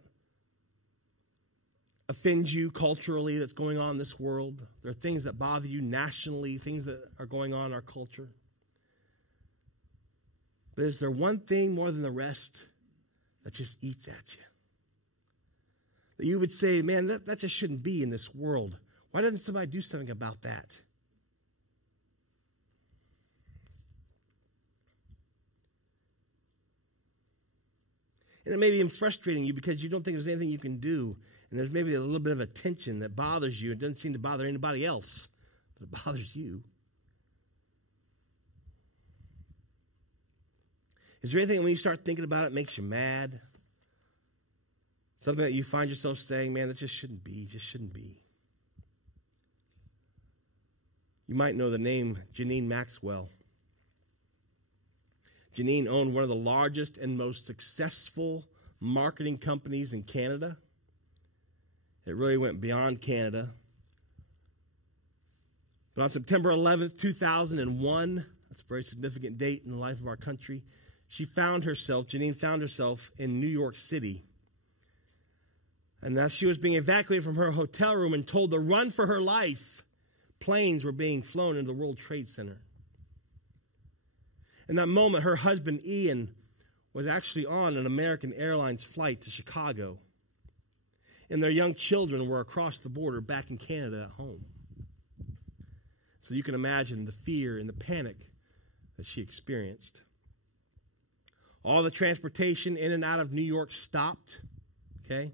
offend you culturally that's going on in this world. There are things that bother you nationally, things that are going on in our culture. But is there one thing more than the rest that just eats at you? That you would say, man, that just shouldn't be in this world. Why doesn't somebody do something about that? And it may be frustrating you because you don't think there's anything you can do. And there's maybe a little bit of a tension that bothers you. It doesn't seem to bother anybody else, but it bothers you. Is there anything when you start thinking about it makes you mad? Something that you find yourself saying, man, that just shouldn't be, just shouldn't be. You might know the name Janine Maxwell. Janine owned one of the largest and most successful marketing companies in Canada. It really went beyond Canada. But on September 11th, 2001, that's a very significant date in the life of our country, Janine found herself in New York City. And as she was being evacuated from her hotel room and told to run for her life, planes were being flown into the World Trade Center. In that moment, her husband, Ian, was actually on an American Airlines flight to Chicago. And their young children were across the border back in Canada at home. So you can imagine the fear and the panic that she experienced. All the transportation in and out of New York stopped, okay?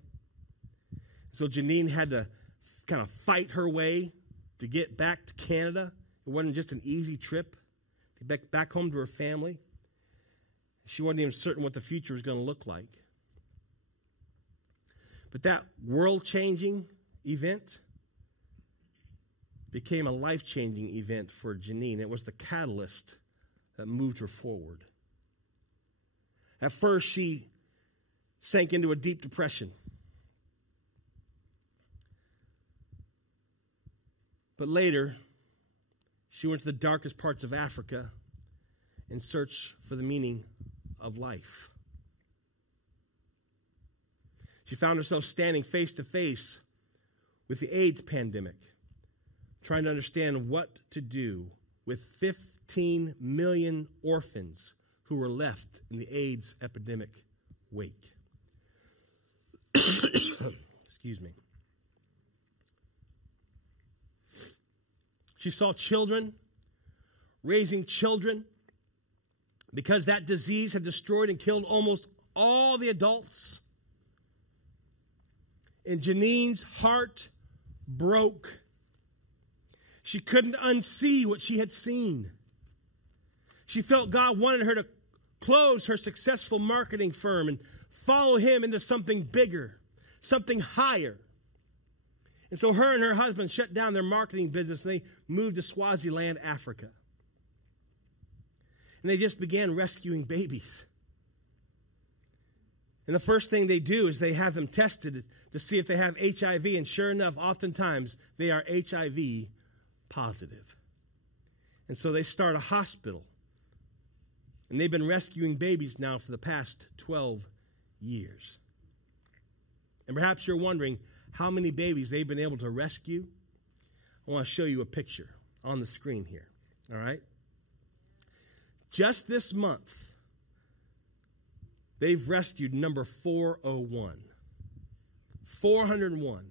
So Janine had to kind of fight her way to get back to Canada. It wasn't just an easy trip to get back home to her family. She wasn't even certain what the future was going to look like. But that world-changing event became a life-changing event for Janine. It was the catalyst that moved her forward. At first, she sank into a deep depression. But later, she went to the darkest parts of Africa in search for the meaning of life. She found herself standing face to face with the AIDS pandemic, trying to understand what to do with 15 million orphans who were left in the AIDS epidemic wake. Excuse me. She saw children raising children because that disease had destroyed and killed almost all the adults. And Janine's heart broke. She couldn't unsee what she had seen. She felt God wanted her to close her successful marketing firm and follow him into something bigger, something higher. And so her and her husband shut down their marketing business and they moved to Swaziland, Africa. And they just began rescuing babies. And the first thing they do is they have them tested to see if they have HIV. And sure enough, oftentimes they are HIV positive. And so they start a hospital. And they've been rescuing babies now for the past 12 years. And perhaps you're wondering how many babies they've been able to rescue. I want to show you a picture on the screen here. All right? Just this month, they've rescued number 401. 401.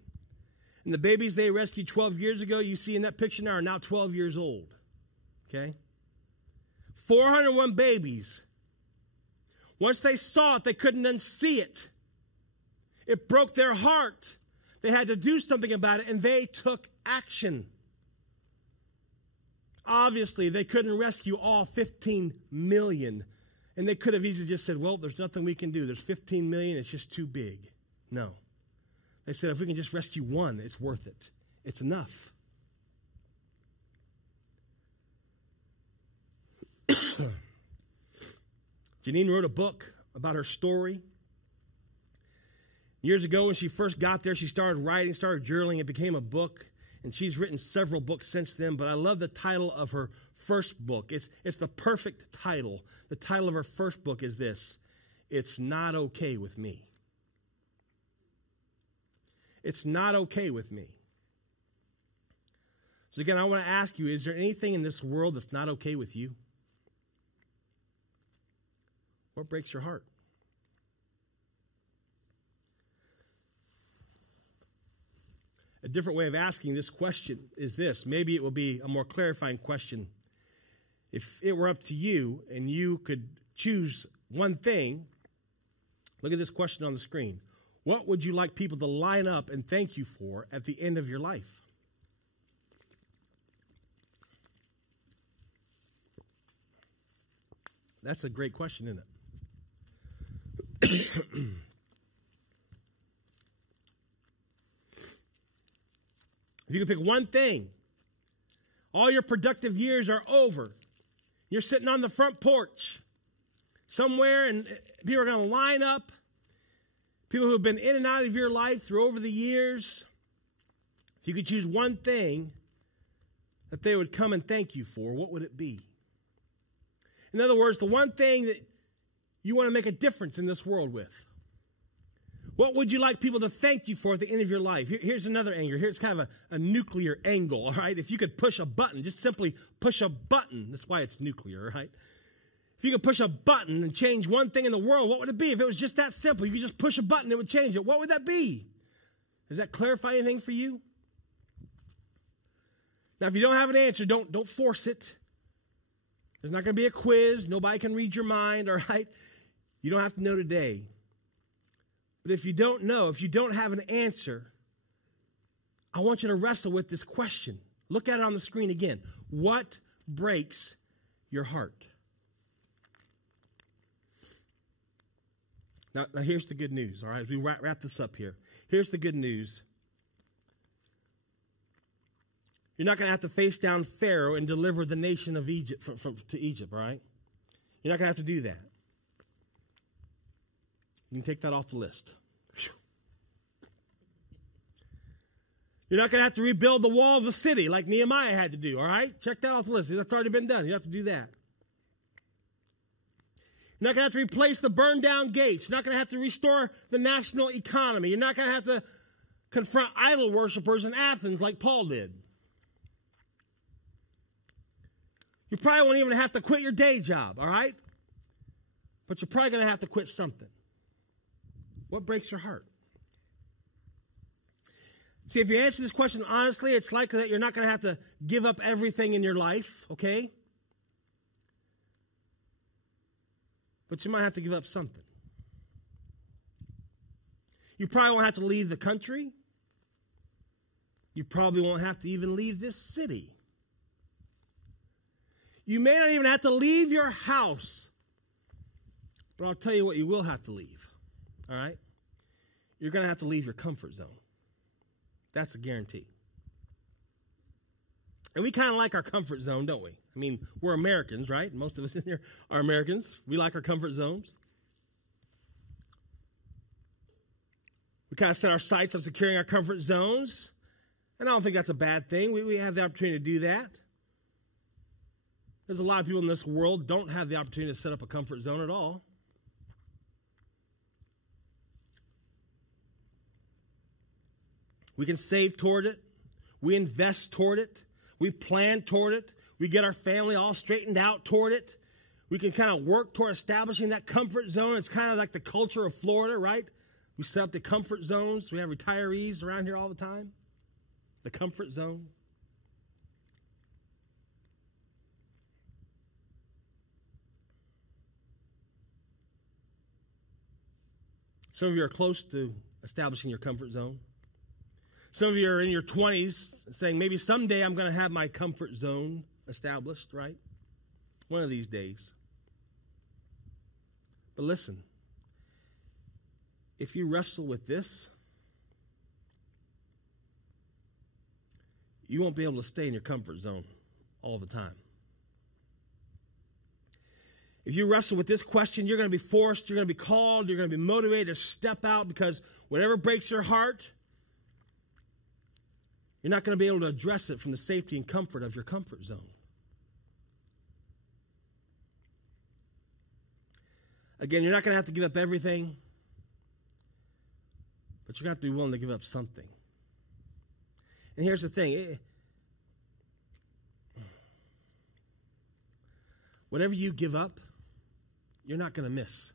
And the babies they rescued 12 years ago, you see in that picture now, are now 12 years old. Okay? 401 babies. Once they saw it, they couldn't unsee it. It broke their heart. They had to do something about it, and they took action. Obviously, they couldn't rescue all 15 million. And they could have easily just said, well, there's nothing we can do. There's 15 million. It's just too big. No. They said, if we can just rescue one, it's worth it. It's enough. Janine wrote a book about her story. Years ago, when she first got there, she started writing, started journaling. It became a book. And she's written several books since then, but I love the title of her first book. It's the perfect title. The title of her first book is this: It's Not Okay With Me. It's not okay with me. So again, I want to ask you, is there anything in this world that's not okay with you? What breaks your heart? A different way of asking this question is this. Maybe it will be a more clarifying question. If it were up to you and you could choose one thing, look at this question on the screen. What would you like people to line up and thank you for at the end of your life? That's a great question, isn't it? If you could pick one thing, all your productive years are over. You're sitting on the front porch somewhere, and people are going to line up. People who have been in and out of your life through over the years. If you could choose one thing that they would come and thank you for, what would it be? In other words, the one thing that you want to make a difference in this world with. What would you like people to thank you for at the end of your life? Here's another angle. Here's kind of a nuclear angle, all right? If you could push a button, just simply push a button. That's why it's nuclear, right? If you could push a button and change one thing in the world, what would it be? If it was just that simple, you could just push a button, it would change it. What would that be? Does that clarify anything for you? Now, if you don't have an answer, don't force it. There's not going to be a quiz. Nobody can read your mind, all right? You don't have to know today. But if you don't know, if you don't have an answer, I want you to wrestle with this question. Look at it on the screen again. What breaks your heart? Now here's the good news, all right? As we wrap this up here. Here's the good news. You're not going to have to face down Pharaoh and deliver the nation of Egypt to Egypt, all right? You're not going to have to do that. You can take that off the list. Whew. You're not going to have to rebuild the wall of the city like Nehemiah had to do, all right? Check that off the list. That's already been done. You don't have to do that. You're not going to have to replace the burned down gates. You're not going to have to restore the national economy. You're not going to have to confront idol worshipers in Athens like Paul did. You probably won't even have to quit your day job, all right? But you're probably going to have to quit something. What breaks your heart? See, if you answer this question honestly, it's likely that you're not going to have to give up everything in your life, okay? But you might have to give up something. You probably won't have to leave the country. You probably won't have to even leave this city. You may not even have to leave your house. But I'll tell you what you will have to leave, all right? You're going to have to leave your comfort zone. That's a guarantee. And we kind of like our comfort zone, don't we? I mean, we're Americans, right? Most of us in here are Americans. We like our comfort zones. We kind of set our sights on securing our comfort zones. And I don't think that's a bad thing. We have the opportunity to do that. There's a lot of people in this world don't have the opportunity to set up a comfort zone at all. We can save toward it. We invest toward it. We plan toward it. We get our family all straightened out toward it. We can kind of work toward establishing that comfort zone. It's kind of like the culture of Florida, right? We set up the comfort zones. We have retirees around here all the time. The comfort zone. Some of you are close to establishing your comfort zone. Some of you are in your 20s saying, maybe someday I'm going to have my comfort zone established, right? One of these days. But listen, if you wrestle with this, you won't be able to stay in your comfort zone all the time. If you wrestle with this question, you're going to be forced, you're going to be called, you're going to be motivated to step out, because whatever breaks your heart, you're not going to be able to address it from the safety and comfort of your comfort zone. Again, you're not going to have to give up everything, but you're going to have to be willing to give up something. And here's the thing. Whatever you give up, you're not going to miss.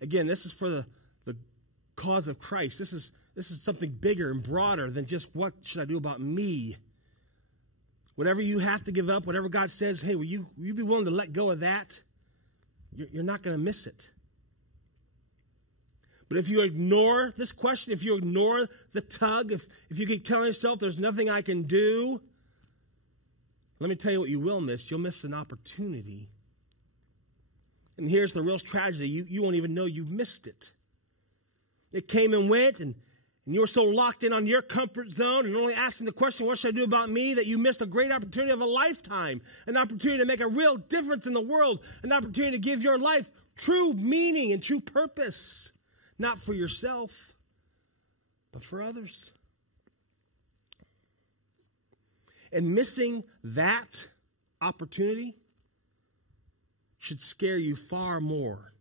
Again, this is for the cause of Christ. This is something bigger and broader than just what should I do about me. Whatever you have to give up, whatever God says, hey, will you be willing to let go of that? You're not going to miss it. But if you ignore this question, if you ignore the tug, if you keep telling yourself there's nothing I can do, let me tell you what you will miss. You'll miss an opportunity. And here's the real tragedy. You won't even know you missed it. It came and went, and you were so locked in on your comfort zone and only asking the question, what should I do about me, that you missed a great opportunity of a lifetime, an opportunity to make a real difference in the world, an opportunity to give your life true meaning and true purpose, not for yourself, but for others. And missing that opportunity should scare you far more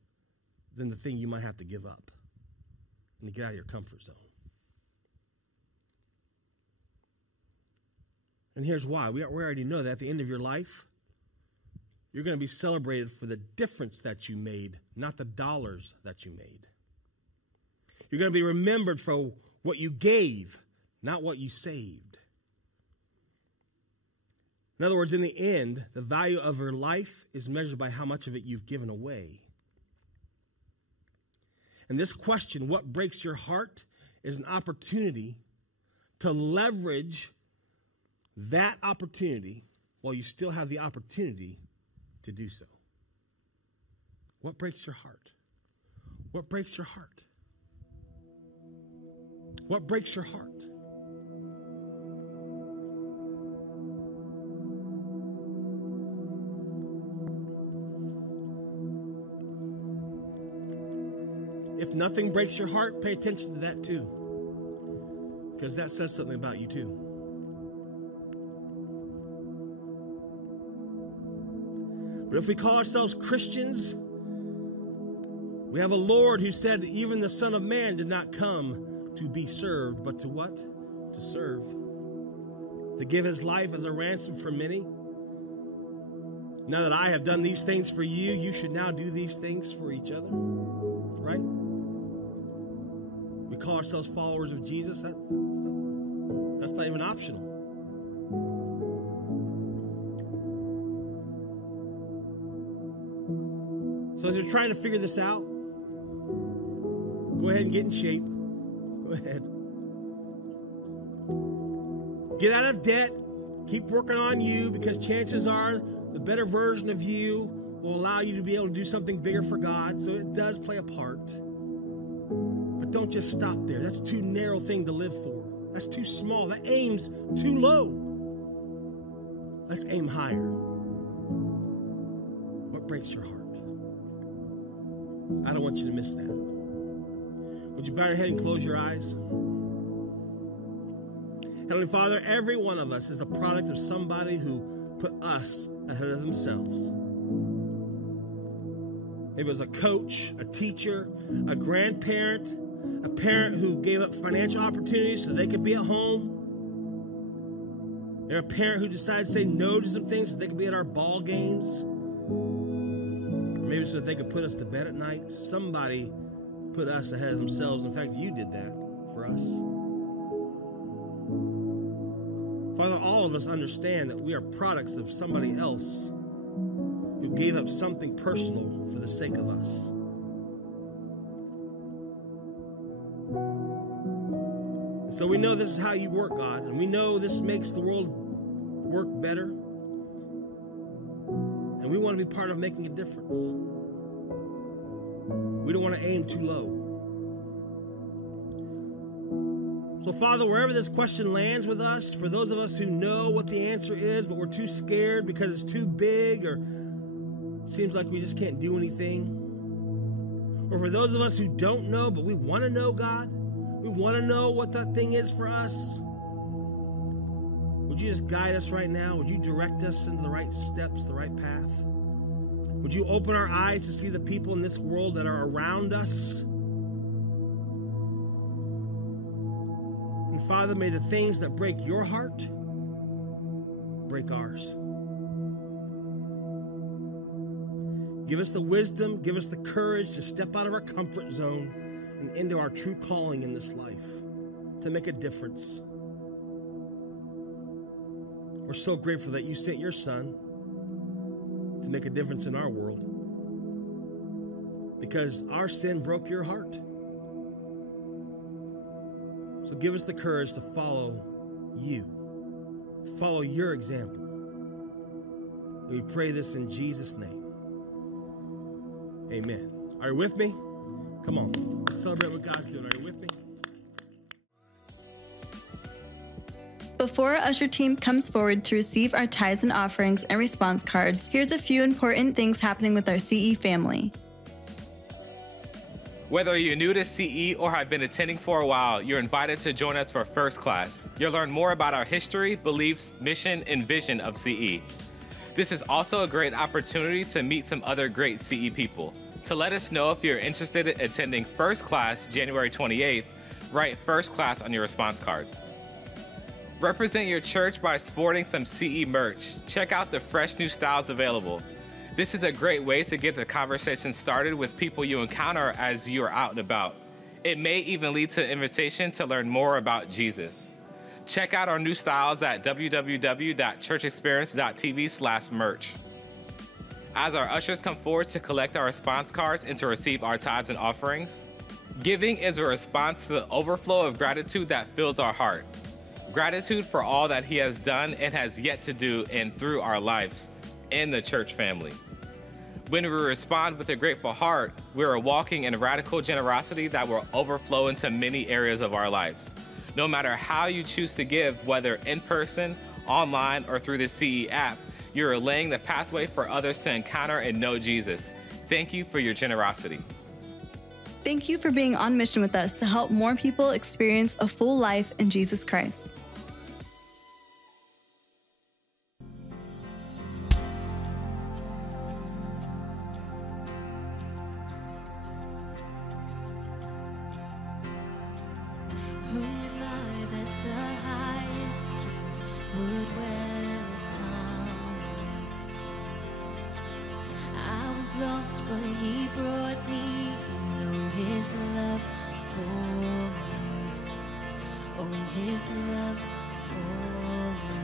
than the thing you might have to give up and to get out of your comfort zone. And here's why. We already know that at the end of your life, you're going to be celebrated for the difference that you made, not the dollars that you made. You're going to be remembered for what you gave, not what you saved. In other words, in the end, the value of your life is measured by how much of it you've given away. And this question, what breaks your heart, is an opportunity to leverage that opportunity while you still have the opportunity to do so. What breaks your heart? What breaks your heart? What breaks your heart? If nothing breaks your heart, pay attention to that too, because that says something about you too. But if we call ourselves Christians, we have a Lord who said that even the Son of Man did not come to be served, but to what? To serve. To give his life as a ransom for many. Now that I have done these things for you, you should now do these things for each other. Right? We call ourselves followers of Jesus. That's not even optional. So as you're trying to figure this out, go ahead and get in shape. Go ahead. Get out of debt. Keep working on you, because chances are the better version of you will allow you to be able to do something bigger for God. So it does play a part. But don't just stop there. That's too narrow thing to live for. That's too small. That aim's too low. Let's aim higher. What breaks your heart? I don't want you to miss that. Would you bow your head and close your eyes? Heavenly Father, every one of us is the product of somebody who put us ahead of themselves. Maybe it was a coach, a teacher, a grandparent, a parent who gave up financial opportunities so they could be at home. Or a parent who decided to say no to some things so they could be at our ball games. Or maybe so that they could put us to bed at night. Somebody put us ahead of themselves. In fact, you did that for us. Father, all of us understand that we are products of somebody else who gave up something personal for the sake of us. And so we know this is how you work, God, and we know this makes the world work better. And we want to be part of making a difference. We don't want to aim too low. So, Father, wherever this question lands with us, for those of us who know what the answer is, but we're too scared because it's too big or seems like we just can't do anything. Or for those of us who don't know, but we want to know, God, we want to know what that thing is for us. Would you just guide us right now? Would you direct us into the right steps, the right path? Would you open our eyes to see the people in this world that are around us? And Father, may the things that break your heart break ours. Give us the wisdom, give us the courage to step out of our comfort zone and into our true calling in this life, to make a difference. We're so grateful that you sent your Son to make a difference in our world, because our sin broke your heart. So give us the courage to follow you, to follow your example. We pray this in Jesus' name. Amen. Are you with me? Come on. Let's celebrate what God's doing. Are you with me? Before our usher team comes forward to receive our tithes and offerings and response cards, here's a few important things happening with our CE family. Whether you're new to CE or have been attending for a while, you're invited to join us for First Class. You'll learn more about our history, beliefs, mission, and vision of CE. This is also a great opportunity to meet some other great CE people. To let us know if you're interested in attending First Class January 28th, write First Class on your response card. Represent your church by sporting some CE merch. Check out the fresh new styles available. This is a great way to get the conversation started with people you encounter as you are out and about. It may even lead to an invitation to learn more about Jesus. Check out our new styles at www.churchexperience.tv/merch. As our ushers come forward to collect our response cards and to receive our tithes and offerings, giving is a response to the overflow of gratitude that fills our heart. Gratitude for all that He has done and has yet to do and through our lives in the church family. When we respond with a grateful heart, we are walking in radical generosity that will overflow into many areas of our lives. No matter how you choose to give, whether in person, online, or through the CE app, you are laying the pathway for others to encounter and know Jesus. Thank you for your generosity. Thank you for being on mission with us to help more people experience a full life in Jesus Christ. Who am I that the highest king would welcome me? I was lost, but he brought me in. Oh, his love for me. Oh, his love for me.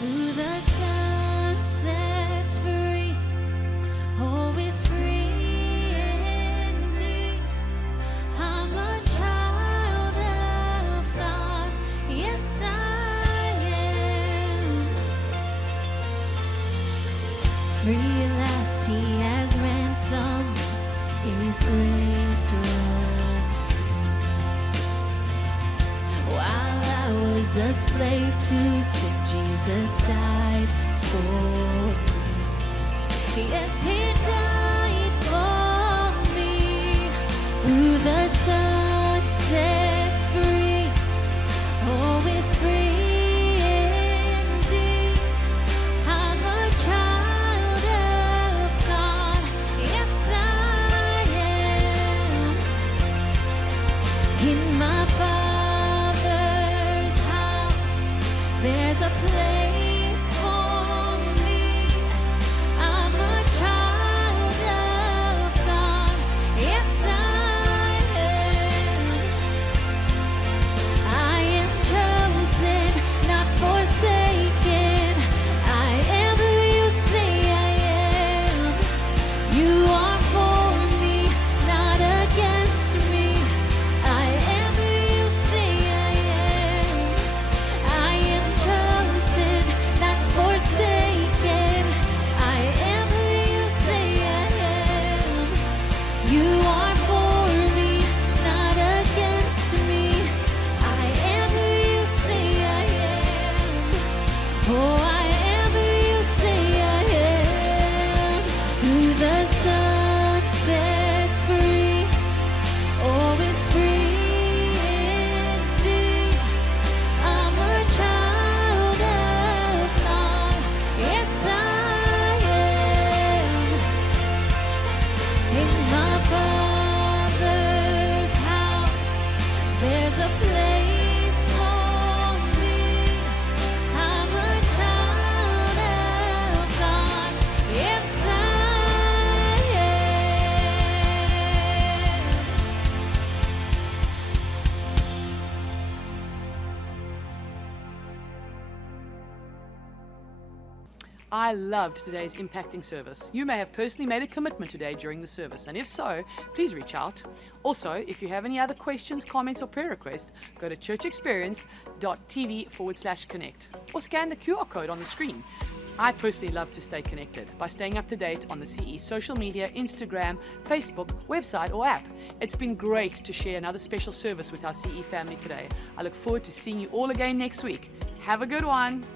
Who the sun sets free, oh, is free indeed. I'm a child of God, yes I am. Free at last he has ransomed, his grace runs deep. While I was a slave to sin, Jesus died for me. Yes, he died for me. Who the Son sets free, oh, is free indeed. I'm a child of God, yes I am. In my Father's house, there's a place for me. I'm a child of God, yes I am. I am chosen, not forsaken. I am who you say I am. You are for me, not against me. I am who you say I am. I am chosen, not forsaken. I am who you say I am. You are for me, not against me. I am who you say I am. Oh, I am who you say I am. Who the Son sets free, oh, is free indeed. I'm a child of God, yes I am. In my Father's house, there's a place for me. I'm a child of God, yes I am. I loved today's impacting service. You may have personally made a commitment today during the service, and if so, please reach out. Also, if you have any other questions, comments, or prayer requests, go to churchexperience.tv/connect or scan the QR code on the screen. I personally love to stay connected by staying up to date on the CE social media, Instagram, Facebook, website, or app. It's been great to share another special service with our CE family today. I look forward to seeing you all again next week. Have a good one.